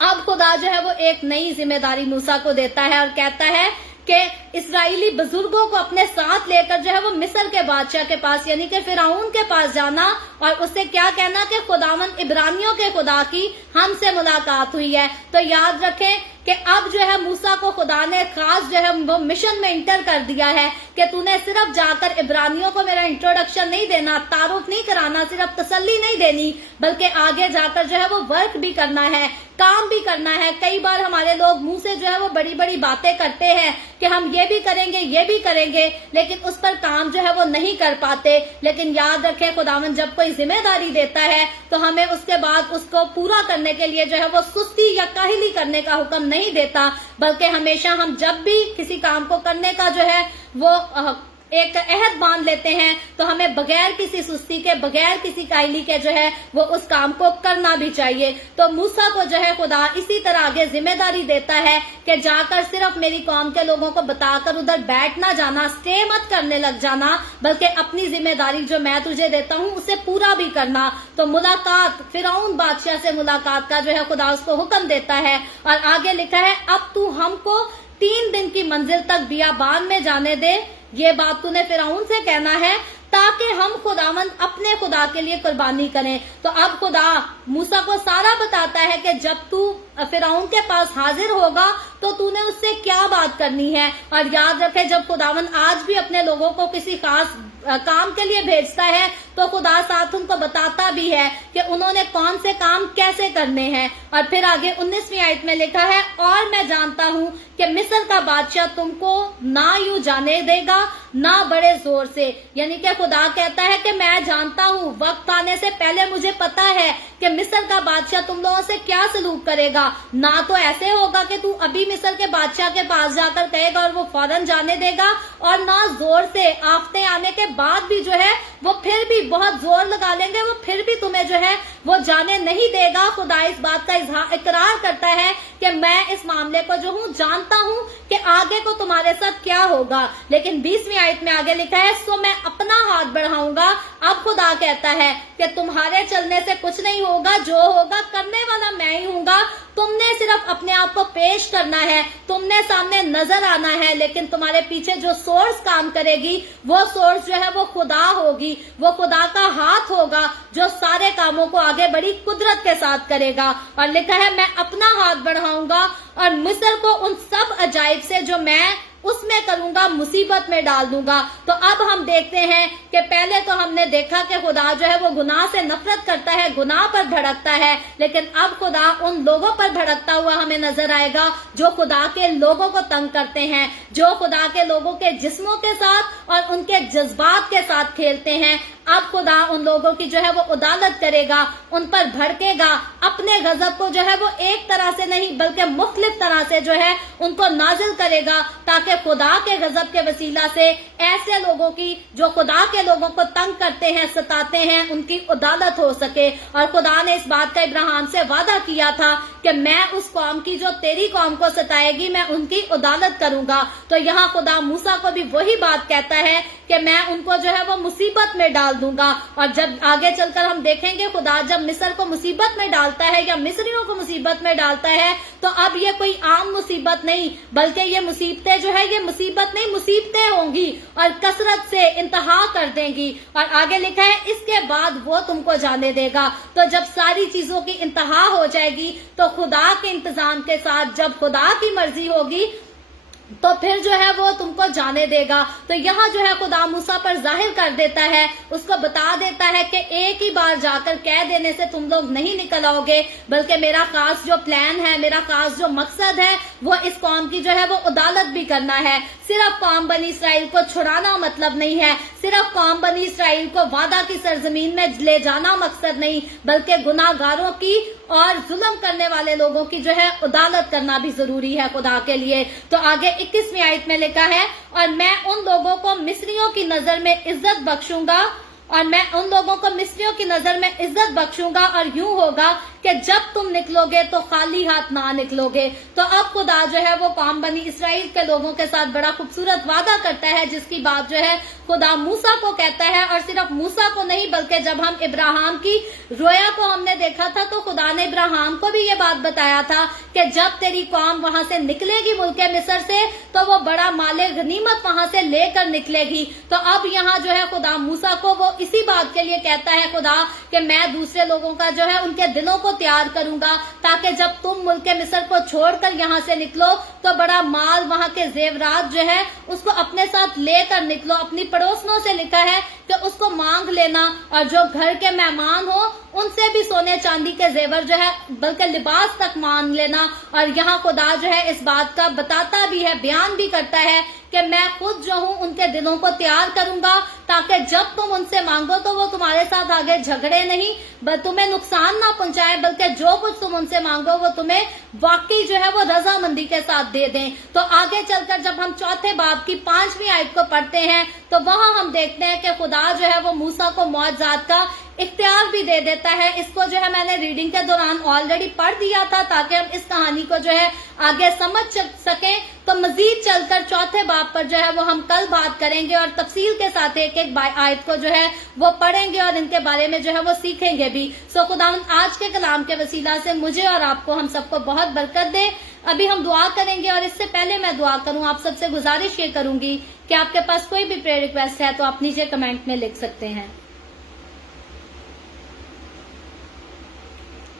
अब खुदा जो है वो एक नई जिम्मेदारी मूसा को देता है और कहता है कि इसराइली बुजुर्गों को अपने साथ लेकर जो है वो मिस्र के बादशाह के पास यानी कि फिरौन के पास जाना और उससे क्या कहना कि खुदावन इब्रानियों के खुदा की हमसे मुलाकात हुई है। तो याद रखें कि अब जो है मूसा को खुदा ने खास जो है वो मिशन में इंटर कर दिया है कि तूने सिर्फ जाकर इब्रानियों को मेरा इंट्रोडक्शन नहीं देना, तारुफ नहीं कराना, सिर्फ तसल्ली नहीं देनी, बल्कि आगे जाकर जो है वो वर्क भी करना है, काम भी करना है। कई बार हमारे लोग मुंह से जो है वो बड़ी बड़ी बातें करते हैं कि हम ये भी करेंगे, लेकिन उस पर काम जो है वो नहीं कर पाते। लेकिन याद रखें, खुदावन जब कोई जिम्मेदारी देता है तो हमें उसके बाद उसको पूरा करने के लिए जो है वो सुस्ती या काहिली करने का हुक्म नहीं देता, बल्कि हमेशा हम जब भी किसी काम को करने का जो है वो ایک عہد باندھ لیتے ہیں تو ہمیں بغیر کسی سستی کے بغیر کسی کاہلی کے جو ہے وہ اس کام کو کرنا بھی چاہیے. تو موسیٰ کو جو ہے خدا اسی طرح آگے ذمہ داری دیتا ہے کہ جا کر صرف میری قوم کے لوگوں کو بتا کر ادھر بیٹھ نہ جانا، اسٹے مت کرنے لگ جانا، بلکہ اپنی ذمہ داری جو میں تجھے دیتا ہوں اسے پورا بھی کرنا. تو ملاقات فرعون بادشاہ سے ملاقات کا جو ہے خدا اس کو حکم دیتا ہے اور آگے لکھا ہے اب تو ہم کو 3 دن کی منزل تک بیابان میں جانے دے. یہ بات تو نے فرعون سے کہنا ہے تاکہ ہم خداوند اپنے خدا کے لیے قربانی کریں. تو اب خدا موسیٰ کو سارا بتاتا ہے کہ جب تو فرعون کے پاس حاضر ہوگا تو نے اس سے کیا بات کرنی ہے. اور یاد رکھے جب خداوند آج بھی اپنے لوگوں کو کسی خاص کام کے لیے بھیجتا ہے تو خدا ساتھ ان کو بتاتا بھی ہے کہ انہوں نے کون سے کام کیسے کرنے ہیں. اور پھر آگے 19ویں آیت میں لکھا ہے اور میں جانتا ہوں کہ مصر کا بادشاہ تم کو نہ یوں جانے دے گا نہ بڑے زور سے. یعنی کہ خدا کہتا ہے کہ میں جانتا ہوں، وقت آنے سے پہلے مجھے پتا ہے کہ مصر کا بادشاہ تم لوگوں سے کیا سلوک کرے گا. نہ تو ایسے ہوگا کہ تو ابھی مصر کے بادشاہ کے پاس جا کر کہے گا اور وہ فوراً جانے دے گا، اور نہ زور سے. آفتے آنے کے بعد بھی جو ہے وہ پھر بھی بہت زور لگا لیں گے، وہ پھر بھی تمہیں جو ہے وہ جانے نہیں دے گا. خدا اس بات کا اقرار کرتا ہے کہ میں اس معاملے کو جو ہوں جانتا ہوں کہ آگے کو تمہارے ساتھ کیا ہوگا. لیکن 20ویں آیت میں آگے لکھا ہے سو میں اپنا ہاتھ بڑھاؤں گا. اب خدا کہتا ہے کہ تمہارے چلنے سے کچھ نہیں ہوگا، جو ہوگا کرنے والا میں ہی ہوں گا. تم نے صرف اپنے آپ کو پیش کرنا ہے، تم نے سامنے نظر آنا ہے، لیکن تمہارے پیچھے جو سورس کام کرے گی وہ سورس جو ہے وہ خدا ہوگی، وہ خدا کا ہاتھ ہوگا جو سارے کاموں کو آگے بڑی قدرت کے ساتھ کرے گا. اور لکھا ہے میں اپنا ہاتھ بڑھاؤں گا اور مصر کو ان سب عجائب سے جو میں اس میں کروں گا مصیبت میں ڈال دوں گا. تو اب ہم دیکھتے ہیں کہ پہلے تو ہم نے دیکھا کہ خدا جو ہے وہ گناہ سے نفرت کرتا ہے، گناہ پر بھڑکتا ہے، لیکن اب خدا ان لوگوں پر بھڑکتا ہوا ہمیں نظر آئے گا جو خدا کے لوگوں کو تنگ کرتے ہیں، جو خدا کے لوگوں کے جسموں کے ساتھ اور ان کے جذبات کے ساتھ کھیلتے ہیں. اب خدا ان لوگوں کی جو ہے وہ عدالت کرے گا، ان پر بھڑکے گا، اپنے غضب کو جو ہے وہ ایک طرح سے نہیں بلکہ مختلف طرح سے جو ہے ان کو نازل کرے گا، تاکہ خدا کے غضب کے وسیلہ سے ایسے لوگوں کی جو خدا کے لوگوں کو تنگ کرتے ہیں، ستاتے ہیں، ان کی عدالت ہو سکے. اور خدا نے اس بات کا ابراہیم سے وعدہ کیا تھا کہ میں اس قوم کی جو تیری قوم کو ستائے گی میں ان کی عدالت کروں گا. تو یہاں خدا موسیٰ کو بھی وہی بات کہتا ہے کہ میں ان کو جو ہے وہ مصیبت میں ڈال دوں گا. اور جب آگے چل کر ہم دیکھیں گے خدا جب مصر کو مصیبت میں ڈالتا ہے یا مصریوں کو مصیبت میں ڈالتا ہے تو اب یہ کوئی عام مصیبت نہیں بلکہ یہ مصیبتیں جو ہے یہ مصیبت نہیں مصیبتیں ہوں گی اور کثرت سے انتہا کر دیں گی. اور آگے لکھا ہے اس کے بعد وہ تم کو جانے دے گا. تو جب ساری چیزوں کی انتہا ہو جائے گی تو خدا کے انتظام کے ساتھ جب خدا کی مرضی ہوگی تو پھر جو ہے وہ تم کو جانے دے گا. تو یہاں جو ہے خدا موسیٰ پر ظاہر کر دیتا ہے، اس کو بتا دیتا ہے کہ ایک ہی بار جا کر کہہ دینے سے تم لوگ نہیں نکل آؤ گے، بلکہ میرا خاص جو پلان ہے، میرا خاص جو مقصد ہے وہ اس قوم کی جو ہے وہ عدالت بھی کرنا ہے. صرف قوم بنی اسرائیل کو چھڑانا مطلب نہیں ہے، صرف قوم بنی اسرائیل کو وعدہ کی سرزمین میں لے جانا مقصد نہیں، بلکہ گناہ گاروں کی اور ظلم کرنے والے لوگوں کی جو ہے عدالت کرنا بھی ضروری ہے خدا کے لیے. تو آگے 21ویں آیت میں لکھا ہے اور میں ان لوگوں کو مصریوں کی نظر میں عزت بخشوں گا، اور میں ان لوگوں کو مصریوں کی نظر میں عزت بخشوں گا، اور یوں ہوگا کہ جب تم نکلو گے تو خالی ہاتھ نہ نکلو گے. تو اب خدا جو ہے وہ قوم بنی اسرائیل کے لوگوں کے ساتھ بڑا خوبصورت وعدہ کرتا ہے جس کی بات جو ہے خدا موسیٰ کو کہتا ہے. اور صرف موسیٰ کو نہیں بلکہ جب ہم ابراہیم کی رویا کو ہم نے دیکھا تھا تو خدا نے ابراہیم کو بھی یہ بات بتایا تھا کہ جب تیری قوم وہاں سے نکلے گی ملک مصر سے تو وہ بڑا مال غنیمت وہاں سے لے کر نکلے گی. تو اب یہاں جو ہے خدا موسیٰ کو وہ اسی بات کے لیے کہتا ہے خدا کہ میں دوسرے لوگوں کا جو ہے ان کے دلوں کو تیار کروں گا تاکہ جب تم ملک مصر کو چھوڑ کر یہاں سے نکلو تو بڑا مال وہاں کے زیورات جو ہے اس کو اپنے ساتھ لے کر نکلو. اپنی پڑوسنوں سے لکھا ہے کہ اس کو مانگ لینا، اور جو گھر کے مہمان ہو ان سے بھی سونے چاندی کے زیور جو ہے بلکہ لباس تک مانگ لینا. اور یہاں خدا جو ہے اس بات کا بتاتا بھی ہے، بیان بھی کرتا ہے کہ मैं खुद जो हूँ उनके दिलों को तैयार करूंगा, ताकि जब तुम उनसे मांगो तो वो तुम्हारे साथ आगे झगड़े नहीं, तुम्हें नुकसान ना पहुंचाए, बल्कि जो कुछ तुम उनसे मांगो वो तुम्हें वाकई जो है वो रजामंदी के साथ दे दें। तो आगे चलकर जब हम चौथे बाब की 5वीं आयत को पढ़ते हैं तो वहां हम देखते हैं कि खुदा जो है वो मूसा को मौजज़ात का इख्तियार भी दे देता है। इसको जो है मैंने रीडिंग के दौरान ऑलरेडी पढ़ दिया था ताकि हम इस कहानी को जो है आगे समझ सकें। तो मजीद चलकर चौथे बाब पर जो है वो हम कल बात करेंगे और तफसील के साथ एक एक आयत को जो है वो पढ़ेंगे और इनके बारे में जो है वो सीखेंगे भी। सो खुदावंद आज के कलाम के वसीला से मुझे और आपको हम सबको बहुत बरकत दे। अभी हम दुआ करेंगे और इससे पहले मैं दुआ करूं आप सबसे गुजारिश ये करूंगी कि आपके पास कोई भी प्रेयर रिक्वेस्ट है तो आप नीचे कमेंट में लिख सकते हैं।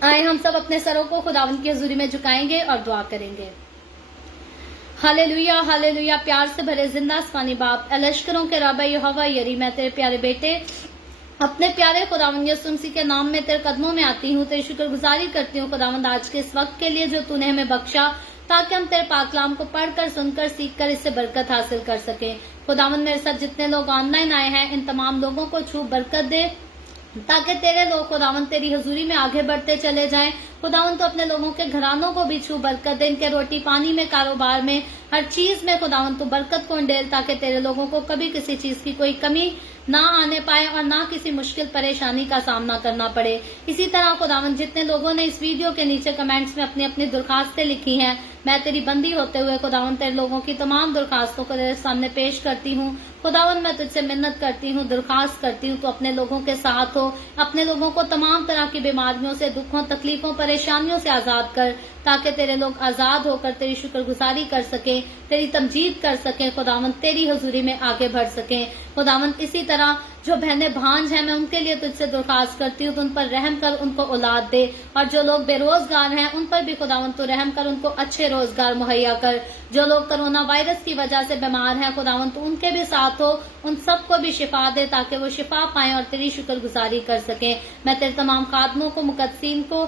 आए हम सब अपने सरों को खुदावंद की हजूरी में झुकाएंगे और दुआ करेंगे। Hallelujah hallelujah. प्यार से भरे जिंदा आसमानी बाप, लश्करों के रब यहोवा यरी, मैं तेरे प्यारे बेटे अपने प्यारे खुदावंद यीशु मसीह के नाम में तेरे कदमों में आती हूँ। तेरी शुक्रगुजारी करती हूँ खुदावंद आज के इस वक्त के लिए जो तूने हमें बख्शा, ताकि हम तेरे पाक कलाम को पढ़कर सुनकर सीखकर इससे बरकत हासिल कर सके। खुदावंद मेरे साथ जितने लोग ऑनलाइन आए हैं इन तमाम लोगों को छू बरकत दे, ताकि तेरे लोग खुदावंद तेरी हजूरी में आगे बढ़ते चले जाएं। खुदावंद तो अपने लोगों के घरानों को भी छू बरकत दे, इनके रोटी पानी में, कारोबार में, हर चीज में खुदावंद तो बरकत को डेल, ताकि तेरे लोगों को कभी किसी चीज की कोई कमी ना आने पाए और ना किसी मुश्किल परेशानी का सामना करना पड़े। इसी तरह खुदावंद जितने लोगों ने इस वीडियो के नीचे कमेंट्स में अपनी अपनी दरखास्तें लिखी हैं, मैं तेरी बंदी होते हुए खुदावंद तेरे लोगों की तमाम दरखास्तों को तेरे सामने पेश करती हूँ। खुदावंद मैं तुझसे मिन्नत करती हूँ, दरखास्त करती हूँ तो अपने लोगों के साथ हो, अपने लोगों को तमाम तरह की बीमारियों से, दुखों, तकलीफों, परेशानियों से आजाद कर, ताकि तेरे लोग आजाद होकर तेरी शुक्रगुजारी कर सके, तेरी तमजीद कर सकें, खुदावंद तेरी हजूरी में आगे बढ़ सकें। खुदावंद इसी तरह जो बहनें भांज हैं मैं उनके लिए तुझसे दरखास्त करती हूँ तो उन पर रहम कर, उनको औलाद दे, और जो लोग बेरोजगार हैं उन पर भी खुदावंद तो रहम कर, उनको अच्छे रोजगार मुहैया कर। जो लोग कोरोना वायरस की वजह से बीमार हैं खुदावंद तो उनके भी साथ हो, उन सबको भी शिफा दे ताकि वो शिफा पाएं और तेरी शुक्रगुजारी कर सकें। मैं तेरे तमाम खादमों को, मुकद्दसीन को,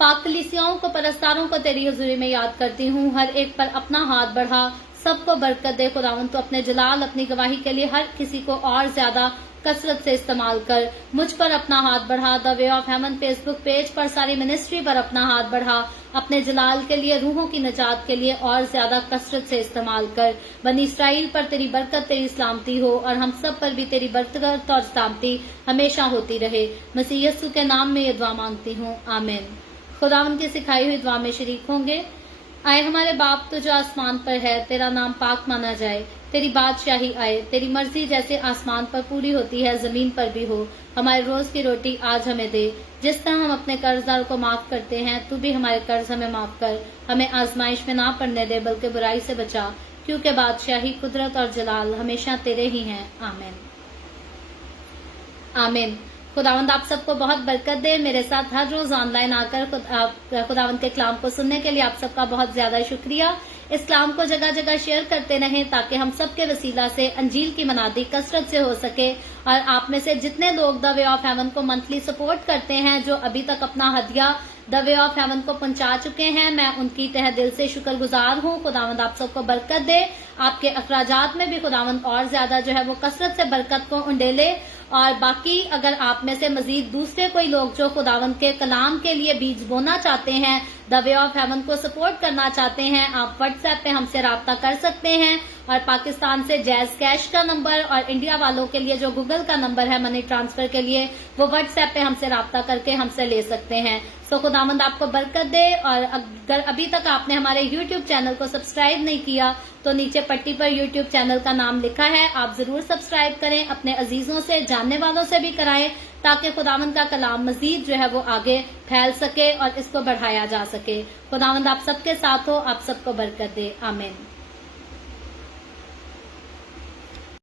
पाक कलीसियाओं को, परस्तारों को तेरी हजूरी में याद करती हूँ। हर एक पर अपना हाथ बढ़ा, सबको बरकत दे खुदावंद तो अपने जलाल, अपनी गवाही के लिए हर किसी को और ज्यादा कसरत से इस्तेमाल कर। मुझ पर अपना हाथ बढ़ा, the way of haven Facebook page पर सारी मिनिस्ट्री पर अपना हाथ बढ़ा, अपने जलाल के लिए, रूहों की नजात के लिए और ज्यादा कसरत से इस्तेमाल कर। बनी इसराइल पर तेरी बरकत, तेरी सलामती हो और हम सब पर भी तेरी बरकत और सलामती हमेशा होती रहे। मसीह यीशु के नाम में ये दुआ मांगती हूँ, आमीन। खुदावंद की सिखाई हुई दुआ में शरीक होंगे। आए हमारे बाप तो जो आसमान पर है, तेरा नाम पाक माना जाए, तेरी बादशाही आए, तेरी मर्जी जैसे आसमान पर पूरी होती है जमीन पर भी हो। हमारे रोज की रोटी आज हमें दे, जिस तरह हम अपने कर्जदार को माफ करते हैं तू भी हमारे कर्ज हमें माफ कर। हमें आजमाइश में ना पड़ने दे बल्कि बुराई से बचा, क्योंकि बादशाही, कुदरत और जलाल हमेशा तेरे ही हैं, आमीन आमीन। खुदावंद आप सबको बहुत बरकत दे। मेरे साथ हर रोज ऑनलाइन आकर खुदावंद के कलाम को सुनने के लिए आप सबका बहुत ज्यादा शुक्रिया। इस कलाम को जगह जगह शेयर करते रहें ताकि हम सब के वसीला से अंजील की मनादी कसरत से हो सके। और आप में से जितने लोग द वे ऑफ हेवन को मंथली सपोर्ट करते हैं, जो अभी तक अपना हदिया द वे ऑफ हेवन को पहुंचा चुके हैं, मैं उनकी तहे दिल से शुक्रगुजार हूँ। खुदावंद आप सबको बरकत दे, आपके अखराजात में भी खुदावंद और ज्यादा जो है वो कसरत से बरकत को उंडेले। और बाकी अगर आप में से मजीद दूसरे कोई लोग जो खुदावंद के कलाम के लिए बीज बोना चाहते हैं, द वे ऑफ हेवन को सपोर्ट करना चाहते हैं, आप व्हाट्सएप पे हमसे राब्ता कर सकते हैं। और पाकिस्तान से जैज कैश का नंबर और इंडिया वालों के लिए जो गूगल का नंबर है मनी ट्रांसफर के लिए, वो व्हाट्सएप पे हमसे राब्ता करके हमसे ले सकते हैं। सो खुदावंद आपको बरकत दे। और अगर अभी तक आपने हमारे यूट्यूब चैनल को सब्सक्राइब नहीं किया तो नीचे पट्टी पर यूट्यूब चैनल का नाम लिखा है, आप जरूर सब्सक्राइब करें, अपने अजीजों से, जानने वालों से भी कराएं, ताकि खुदावंद का कलाम मजीद जो है वो आगे फैल सके और इसको बढ़ाया जा सके। खुदावंद आप सबके साथ हो, आप सबको बरकत दे, आमीन।